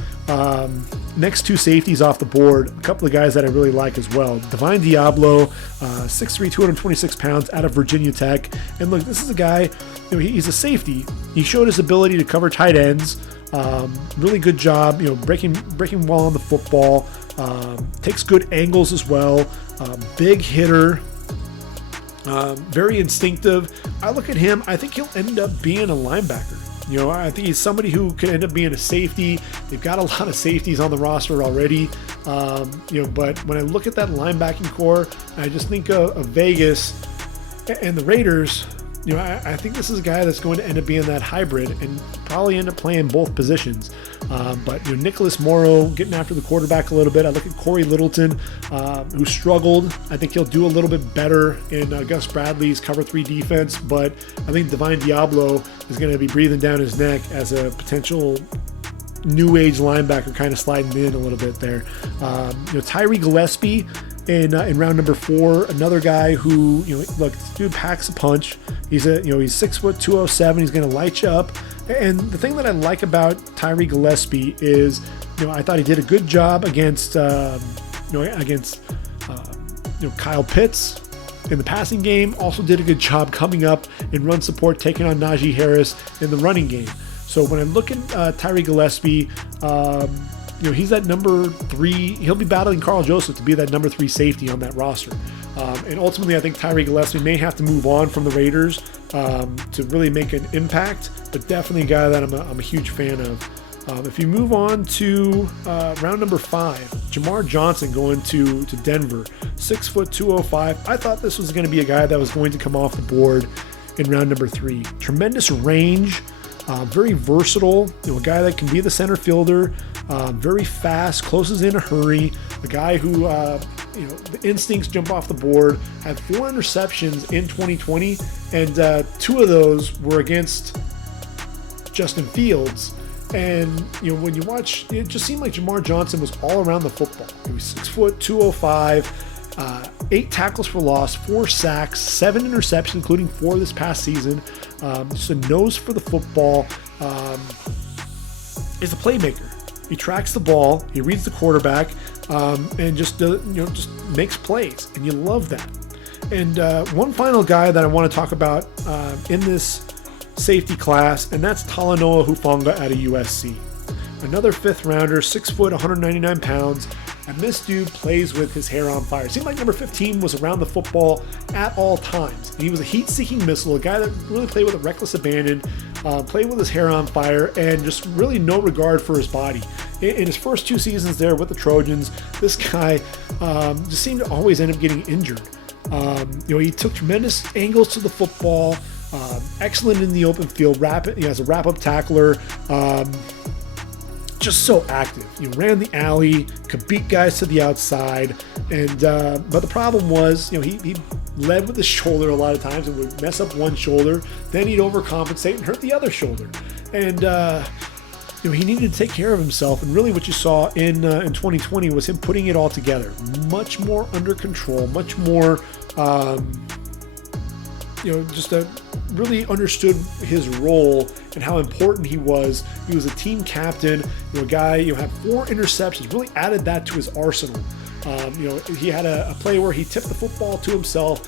next two safeties off the board, a couple of guys that I really like as well. Divine Diablo, 6'3", 226 pounds, out of Virginia Tech. And look, this is a guy, he's a safety. He showed his ability to cover tight ends. Really good job, breaking well on the football. Takes good angles as well. Big hitter. Very instinctive. I look at him, I think he'll end up being a linebacker. I think he's somebody who could end up being a safety. They've got a lot of safeties on the roster already. But when I look at that linebacking core, I just think of Vegas and the Raiders. I think this is a guy that's going to end up being that hybrid and probably end up playing both positions. But Nicholas Morrow getting after the quarterback a little bit. I look at Corey Littleton, who struggled. I think he'll do a little bit better in Gus Bradley's cover 3 defense, but I think Divine Diablo is going to be breathing down his neck as a potential new age linebacker, kind of sliding in a little bit there. Tyree Gillespie in round number 4, another guy who, look, this dude packs a punch. He's 6 foot 207. He's going to light you up. And the thing that I like about Tyree Gillespie is, I thought he did a good job against Kyle Pitts in the passing game. Also did a good job coming up in run support, taking on Najee Harris in the running game. So when I look at Tyree Gillespie, he's that number 3. He'll be battling Carl Joseph to be that number 3 safety on that roster. And ultimately, I think Tyree Gillespie may have to move on from the Raiders to really make an impact, but definitely a guy that I'm a huge fan of. If you move on to round number 5, Jamar Johnson going to Denver, 6 foot 205. I thought this was going to be a guy that was going to come off the board in round number 3. Tremendous range. Very versatile, a guy that can be the center fielder, very fast, closes in a hurry, a guy who, the instincts jump off the board, had 4 interceptions in 2020, and 2 of those were against Justin Fields. And, when you watch, it just seemed like Jamar Johnson was all around the football. He was 6 foot 205. 8 tackles for loss, 4 sacks, 7 interceptions, including 4 this past season. Just a nose for the football. Is a playmaker. He tracks the ball, he reads the quarterback, and just makes plays, and you love that. And one final guy that I want to talk about in this safety class, and that's Talanoa Hufanga out of USC. Another 5th rounder, 6 foot, 199 pounds. And this dude plays with his hair on fire. It seemed like number 15 was around the football at all times. And he was a heat-seeking missile, a guy that really played with a reckless abandon, played with his hair on fire, and just really no regard for his body. In his first 2 seasons there with the Trojans, this guy just seemed to always end up getting injured. He took tremendous angles to the football, excellent in the open field, rapid, as a wrap-up tackler. Just so active. Ran the alley, could beat guys to the outside, and but the problem was, he led with the shoulder a lot of times and would mess up one shoulder, then he'd overcompensate and hurt the other shoulder. And he needed to take care of himself, and really what you saw in 2020 was him putting it all together, much more under control, much more really understood his role and how important he was. He was a team captain, a guy, had 4 interceptions, really added that to his arsenal. He had a play where he tipped the football to himself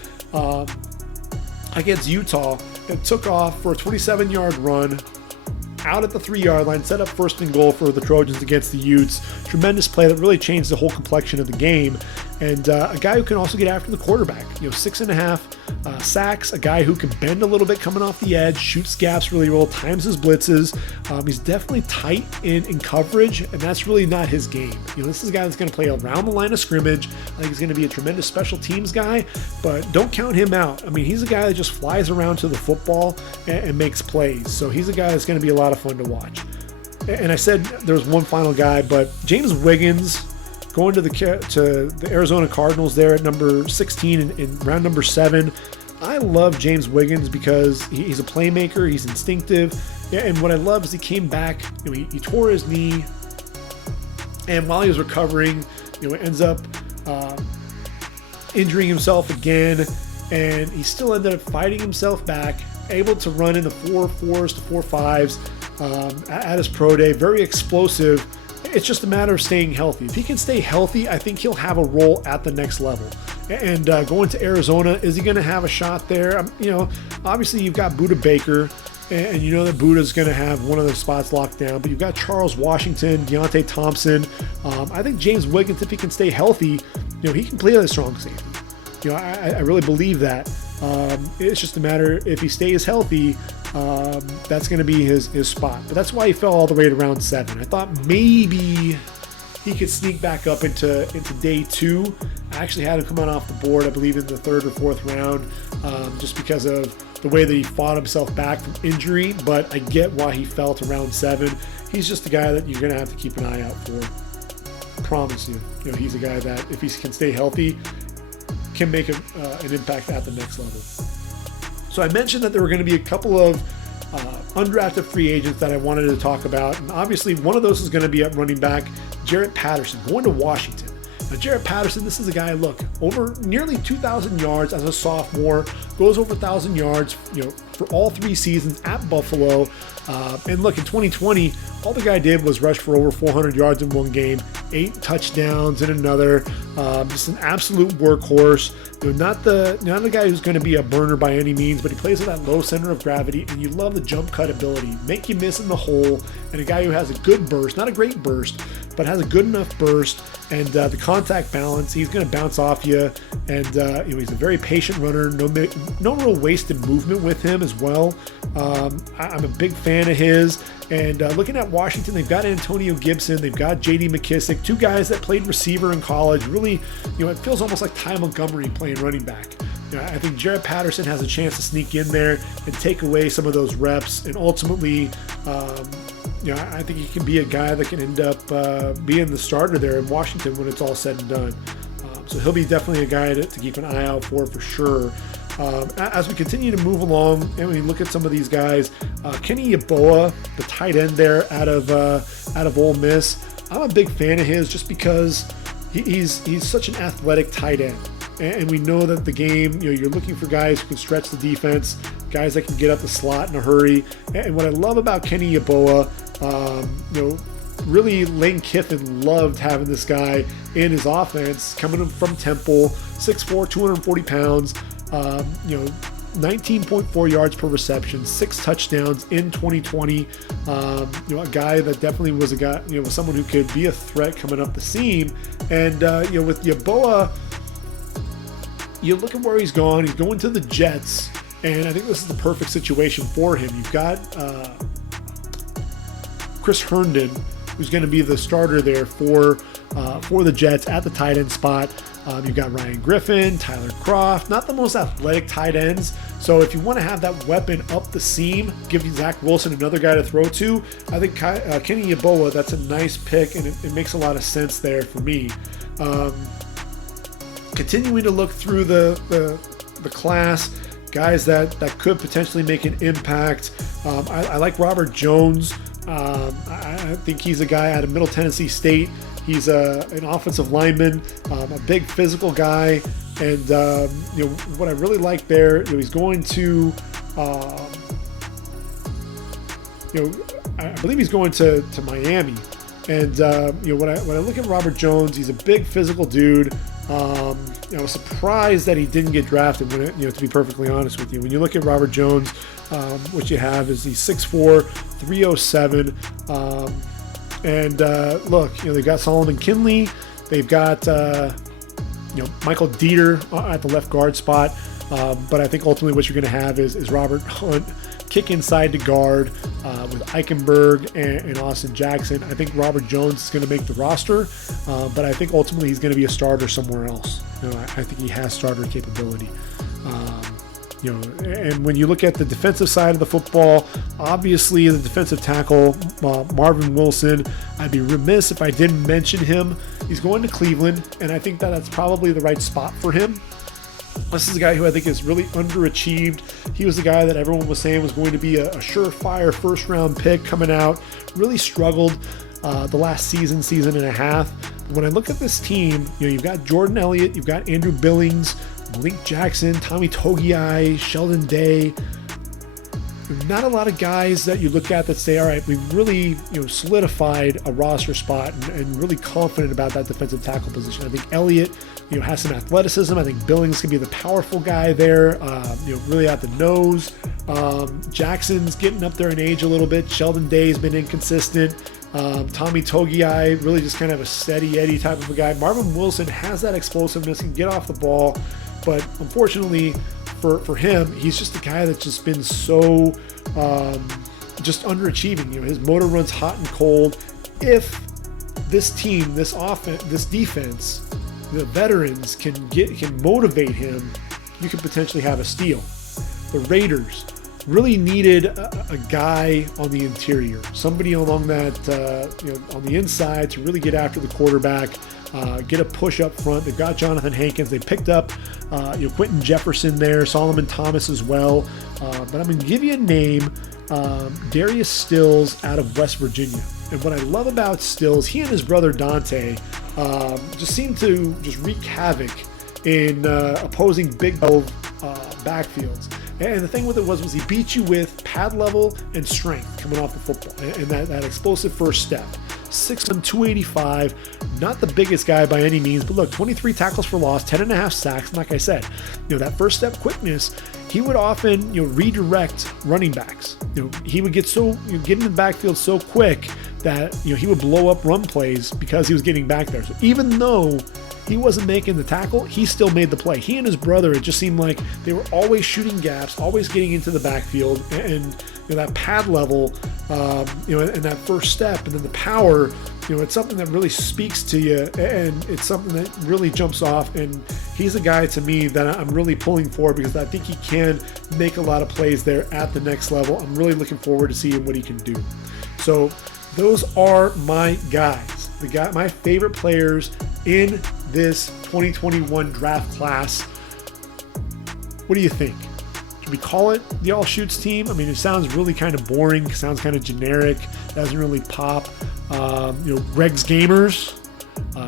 against Utah and took off for a 27-yard run out at the 3-yard line, set up 1st and goal for the Trojans against the Utes. Tremendous play that really changed the whole complexion of the game. And a guy who can also get after the quarterback. 6.5 sacks, a guy who can bend a little bit coming off the edge, shoots gaps really well, times his blitzes. He's definitely tight in coverage, and that's really not his game. This is a guy that's going to play around the line of scrimmage. I think he's going to be a tremendous special teams guy, but don't count him out. He's a guy that just flies around to the football and makes plays. So he's a guy that's going to be a lot of fun to watch. And I said there was one final guy, but James Wiggins going to the Arizona Cardinals there at number 16 in round number 7. I love James Wiggins because he's a playmaker, he's instinctive, and what I love is he came back, he tore his knee, and while he was recovering, ends up injuring himself again, and he still ended up fighting himself back, able to run in the 4.4s to 4.5s at his pro day, very explosive. It's just a matter of staying healthy. If he can stay healthy, I think he'll have a role at the next level. And going to Arizona, is he going to have a shot there? Obviously you've got Budda Baker, and you know that Buddha's going to have one of the spots locked down. But you've got Charles Washington, Deontay Thompson. I think James Wiggins, if he can stay healthy, he can play the strong safety. I really believe that. It's just a matter, if he stays healthy, that's going to be his spot. But that's why he fell all the way to round 7. I thought maybe he could sneak back up into day 2. I actually had him come on off the board, I believe, in the 3rd or 4th round, just because of the way that he fought himself back from injury. But I get why he fell to round 7. He's just a guy that you're going to have to keep an eye out for. I promise you. He's a guy that, if he can stay healthy, can make an impact at the next level. So I mentioned that there were going to be a couple of undrafted free agents that I wanted to talk about. And obviously one of those is going to be at running back, Jarrett Patterson, going to Washington. Now, Jarrett Patterson, this is a guy, look, over nearly 2,000 yards as a sophomore, goes over 1,000 yards, for all 3 seasons at Buffalo. And look, in 2020, all the guy did was rush for over 400 yards in one game, 8 touchdowns in another. Just an absolute workhorse. Not the guy who's going to be a burner by any means, but he plays with that low center of gravity, and you love the jump cut ability, make you miss in the hole, and a guy who has a good burst, not a great burst, but has a good enough burst, and the contact balance. He's going to bounce off you, and he's a very patient runner. No real wasted movement with him as well. I'm a big fan of his. And looking at Washington, they've got Antonio Gibson, they've got J.D. McKissick, 2 guys that played receiver in college. Really, it feels almost like Ty Montgomery playing running back. I think Jarrett Patterson has a chance to sneak in there and take away some of those reps, and ultimately, I think he can be a guy that can end up being the starter there in Washington when it's all said and done. So he'll be definitely a guy to keep an eye out for sure. As we continue to move along and we look at some of these guys, Kenny Yeboah, the tight end there out of Ole Miss, I'm a big fan of his just because he's such an athletic tight end. And we know that the game, you're looking for guys who can stretch the defense, guys that can get up the slot in a hurry. And what I love about Kenny Yeboah, really Lane Kiffin loved having this guy in his offense, coming from Temple, 6'4", 240 pounds, 19.4 yards per reception, 6 touchdowns in 2020. A guy that definitely was a guy, was someone who could be a threat coming up the seam. And, with Yeboah, you look at where he's gone. He's going to the Jets, and I think this is the perfect situation for him. You've got Chris Herndon, who's going to be the starter there for the Jets at the tight end spot. You've got Ryan Griffin, Tyler Kroft, not the most athletic tight ends. So if you want to have that weapon up the seam, give Zach Wilson another guy to throw to, I think Kenny Yeboah, that's a nice pick, and it makes a lot of sense there for me. Continuing to look through the class, guys that could potentially make an impact. I like Robert Jones. I think he's a guy out of Middle Tennessee State. He's an offensive lineman, a big physical guy, and what I really like there, he's going to, I believe he's going to Miami, and when I look at Robert Jones, he's a big physical dude. I was surprised that he didn't get drafted. When to be perfectly honest with you, when you look at Robert Jones, what you have is he's 6'4", 307. And look, they've got Solomon Kinley, they've got Michael Dieter at the left guard spot, but I think ultimately what you're going to have is Robert Hunt kick inside to guard with Eichenberg and Austin Jackson. I think Robert Jones is going to make the roster, but I think ultimately he's going to be a starter somewhere else. I think he has starter capability. And when you look at the defensive side of the football, obviously the defensive tackle, Marvin Wilson, I'd be remiss if I didn't mention him. He's going to Cleveland, and I think that's probably the right spot for him. This is a guy who I think is really underachieved. He was the guy that everyone was saying was going to be a surefire first-round pick coming out. Really struggled the last season and a half. When I look at this team, you've got Jordan Elliott, you've got Andrew Billings, Malik Jackson, Tommy Togiai, Sheldon Day. not a lot of guys that you look at that say, all right, we've really solidified a roster spot and really confident about that defensive tackle position. I think Elliott has some athleticism. I think Billings can be the powerful guy there, really at the nose. Jackson's getting up there in age a little bit. Sheldon Day's been inconsistent. Tommy Togiai, really just kind of a steady Eddie type of a guy. Marvin Wilson has that explosiveness, can get off the ball, but unfortunately for him, he's just a guy that's just been so just underachieving. His motor runs hot and cold. If this team, this offense, this defense, the veterans can motivate him, you could potentially have a steal. The Raiders really needed a guy on the interior, somebody along that, on the inside to really get after the quarterback, get a push up front. They've got Jonathan Hankins. They picked up, Quentin Jefferson there, Solomon Thomas as well. But I'm going to give you a name, Darius Stills out of West Virginia. And what I love about Stills, he and his brother Dante just seem to just wreak havoc in opposing Big 12 backfields. And the thing with it was he beat you with pad level and strength coming off the football and that explosive first step. 6'1", 285, not the biggest guy by any means, but look, 23 tackles for loss, 10.5 sacks. And like I said, that first step quickness, he would often redirect running backs. He would get in the backfield so quick that he would blow up run plays because he was getting back there. So even though he wasn't making the tackle, he still made the play. He and his brother, it just seemed like they were always shooting gaps, always getting into the backfield, and that pad level, and that first step, and then the power, it's something that really speaks to you, and it's something that really jumps off. And he's a guy to me that I'm really pulling for because I think he can make a lot of plays there at the next level. I'm really looking forward to seeing what he can do. So those are my guys, my favorite players in this 2021 draft class. What do you think? Should we call it the All-Schutze Team? I mean, it sounds really kind of boring, sounds kind of generic, doesn't really pop. Gregg's Gamers,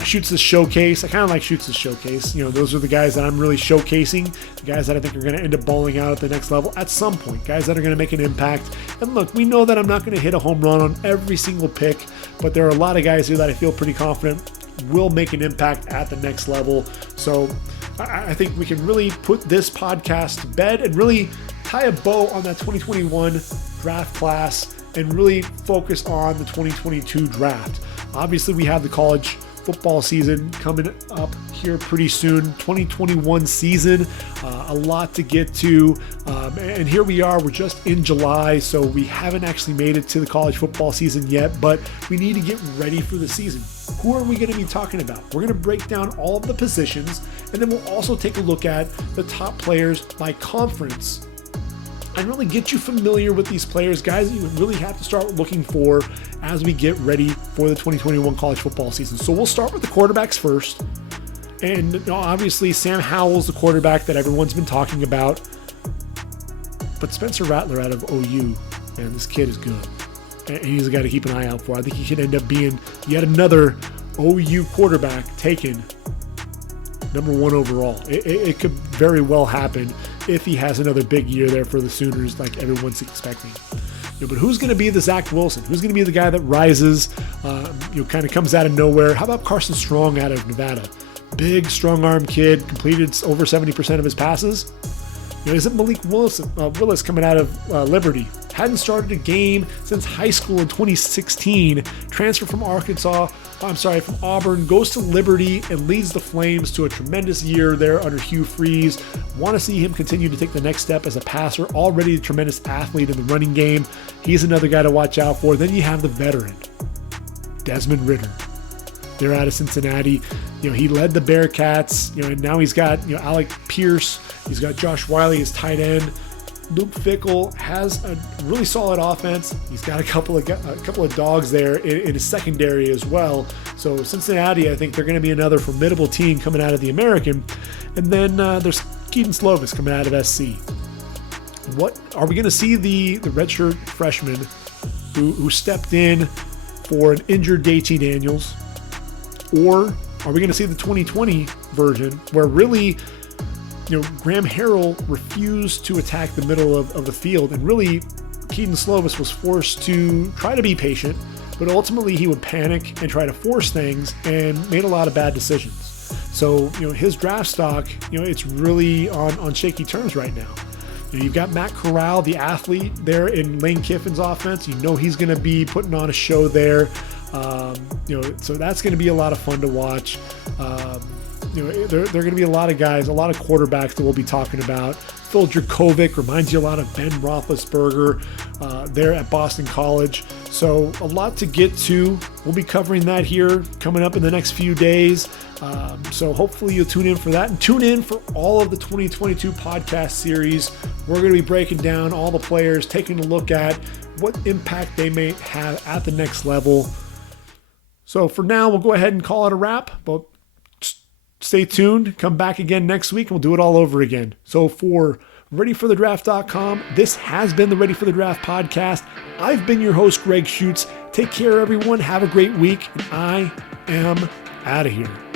Schutze's Showcase. I kind of like Schutze's Showcase. Those are the guys that I'm really showcasing, the guys that I think are going to end up balling out at the next level at some point, guys that are going to make an impact. And look, we know that I'm not going to hit a home run on every single pick, but there are a lot of guys here that I feel pretty confident will make an impact at the next level. So I think we can really put this podcast to bed and really tie a bow on that 2021 draft class and really focus on the 2022 draft. Obviously, we have the college football season coming up here pretty soon, 2021 season, a lot to get to, and here we are, we're just in July, so we haven't actually made it to the college football season yet, but we need to get ready for the season. Who are we going to be talking about? We're going to break down all of the positions, and then we'll also take a look at the top players by conference and really get you familiar with these players, guys that you really have to start looking for as we get ready for the 2021 college football season. So we'll start with the quarterbacks first. And obviously Sam Howell's the quarterback that everyone's been talking about. But Spencer Rattler out of OU, man, this kid is good. And he's a guy to keep an eye out for. I think he could end up being yet another OU quarterback taken number 1 overall. It could very well happen if he has another big year there for the Sooners like everyone's expecting. But who's going to be the Zach Wilson? Who's going to be the guy that rises, kind of comes out of nowhere? How about Carson Strong out of Nevada? Big, strong-arm kid, completed over 70% of his passes. Is it Malik Willis coming out of Liberty? Hadn't started a game since high school in 2016. Transfer from from Auburn, goes to Liberty and leads the Flames to a tremendous year there under Hugh Freeze. Want to see him continue to take the next step as a passer. Already a tremendous athlete in the running game. He's another guy to watch out for. Then you have the veteran, Desmond Ridder. They're out of Cincinnati. He led the Bearcats, and now he's got, Alec Pierce. He's got Josh Wiley as tight end. Luke Fickell has a really solid offense. He's got a couple of dogs there in his secondary as well. So Cincinnati, I think they're going to be another formidable team coming out of the American. And then there's Keaton Slovis coming out of SC. What are we going to see the redshirt freshman who stepped in for an injured JT Daniels? Or are we going to see the 2020 version where really, Graham Harrell refused to attack the middle of the field and really Keaton Slovis was forced to try to be patient, but ultimately he would panic and try to force things and made a lot of bad decisions. So, his draft stock, it's really on shaky terms right now. You've got Matt Corral, the athlete there in Lane Kiffin's offense. He's going to be putting on a show there. So that's going to be a lot of fun to watch. There are going to be a lot of guys, a lot of quarterbacks that we'll be talking about. Phil Dracovic reminds you a lot of Ben Roethlisberger there at Boston College. So a lot to get to. We'll be covering that here coming up in the next few days. So hopefully you'll tune in for that and tune in for all of the 2022 podcast series. We're going to be breaking down all the players, taking a look at what impact they may have at the next level. So for now, we'll go ahead and call it a wrap, but stay tuned. Come back again next week and we'll do it all over again. So for ReadyForTheDraft.com, this has been the Ready for the Draft podcast. I've been your host, Gregg Schutze. Take care, everyone. Have a great week. And I am out of here.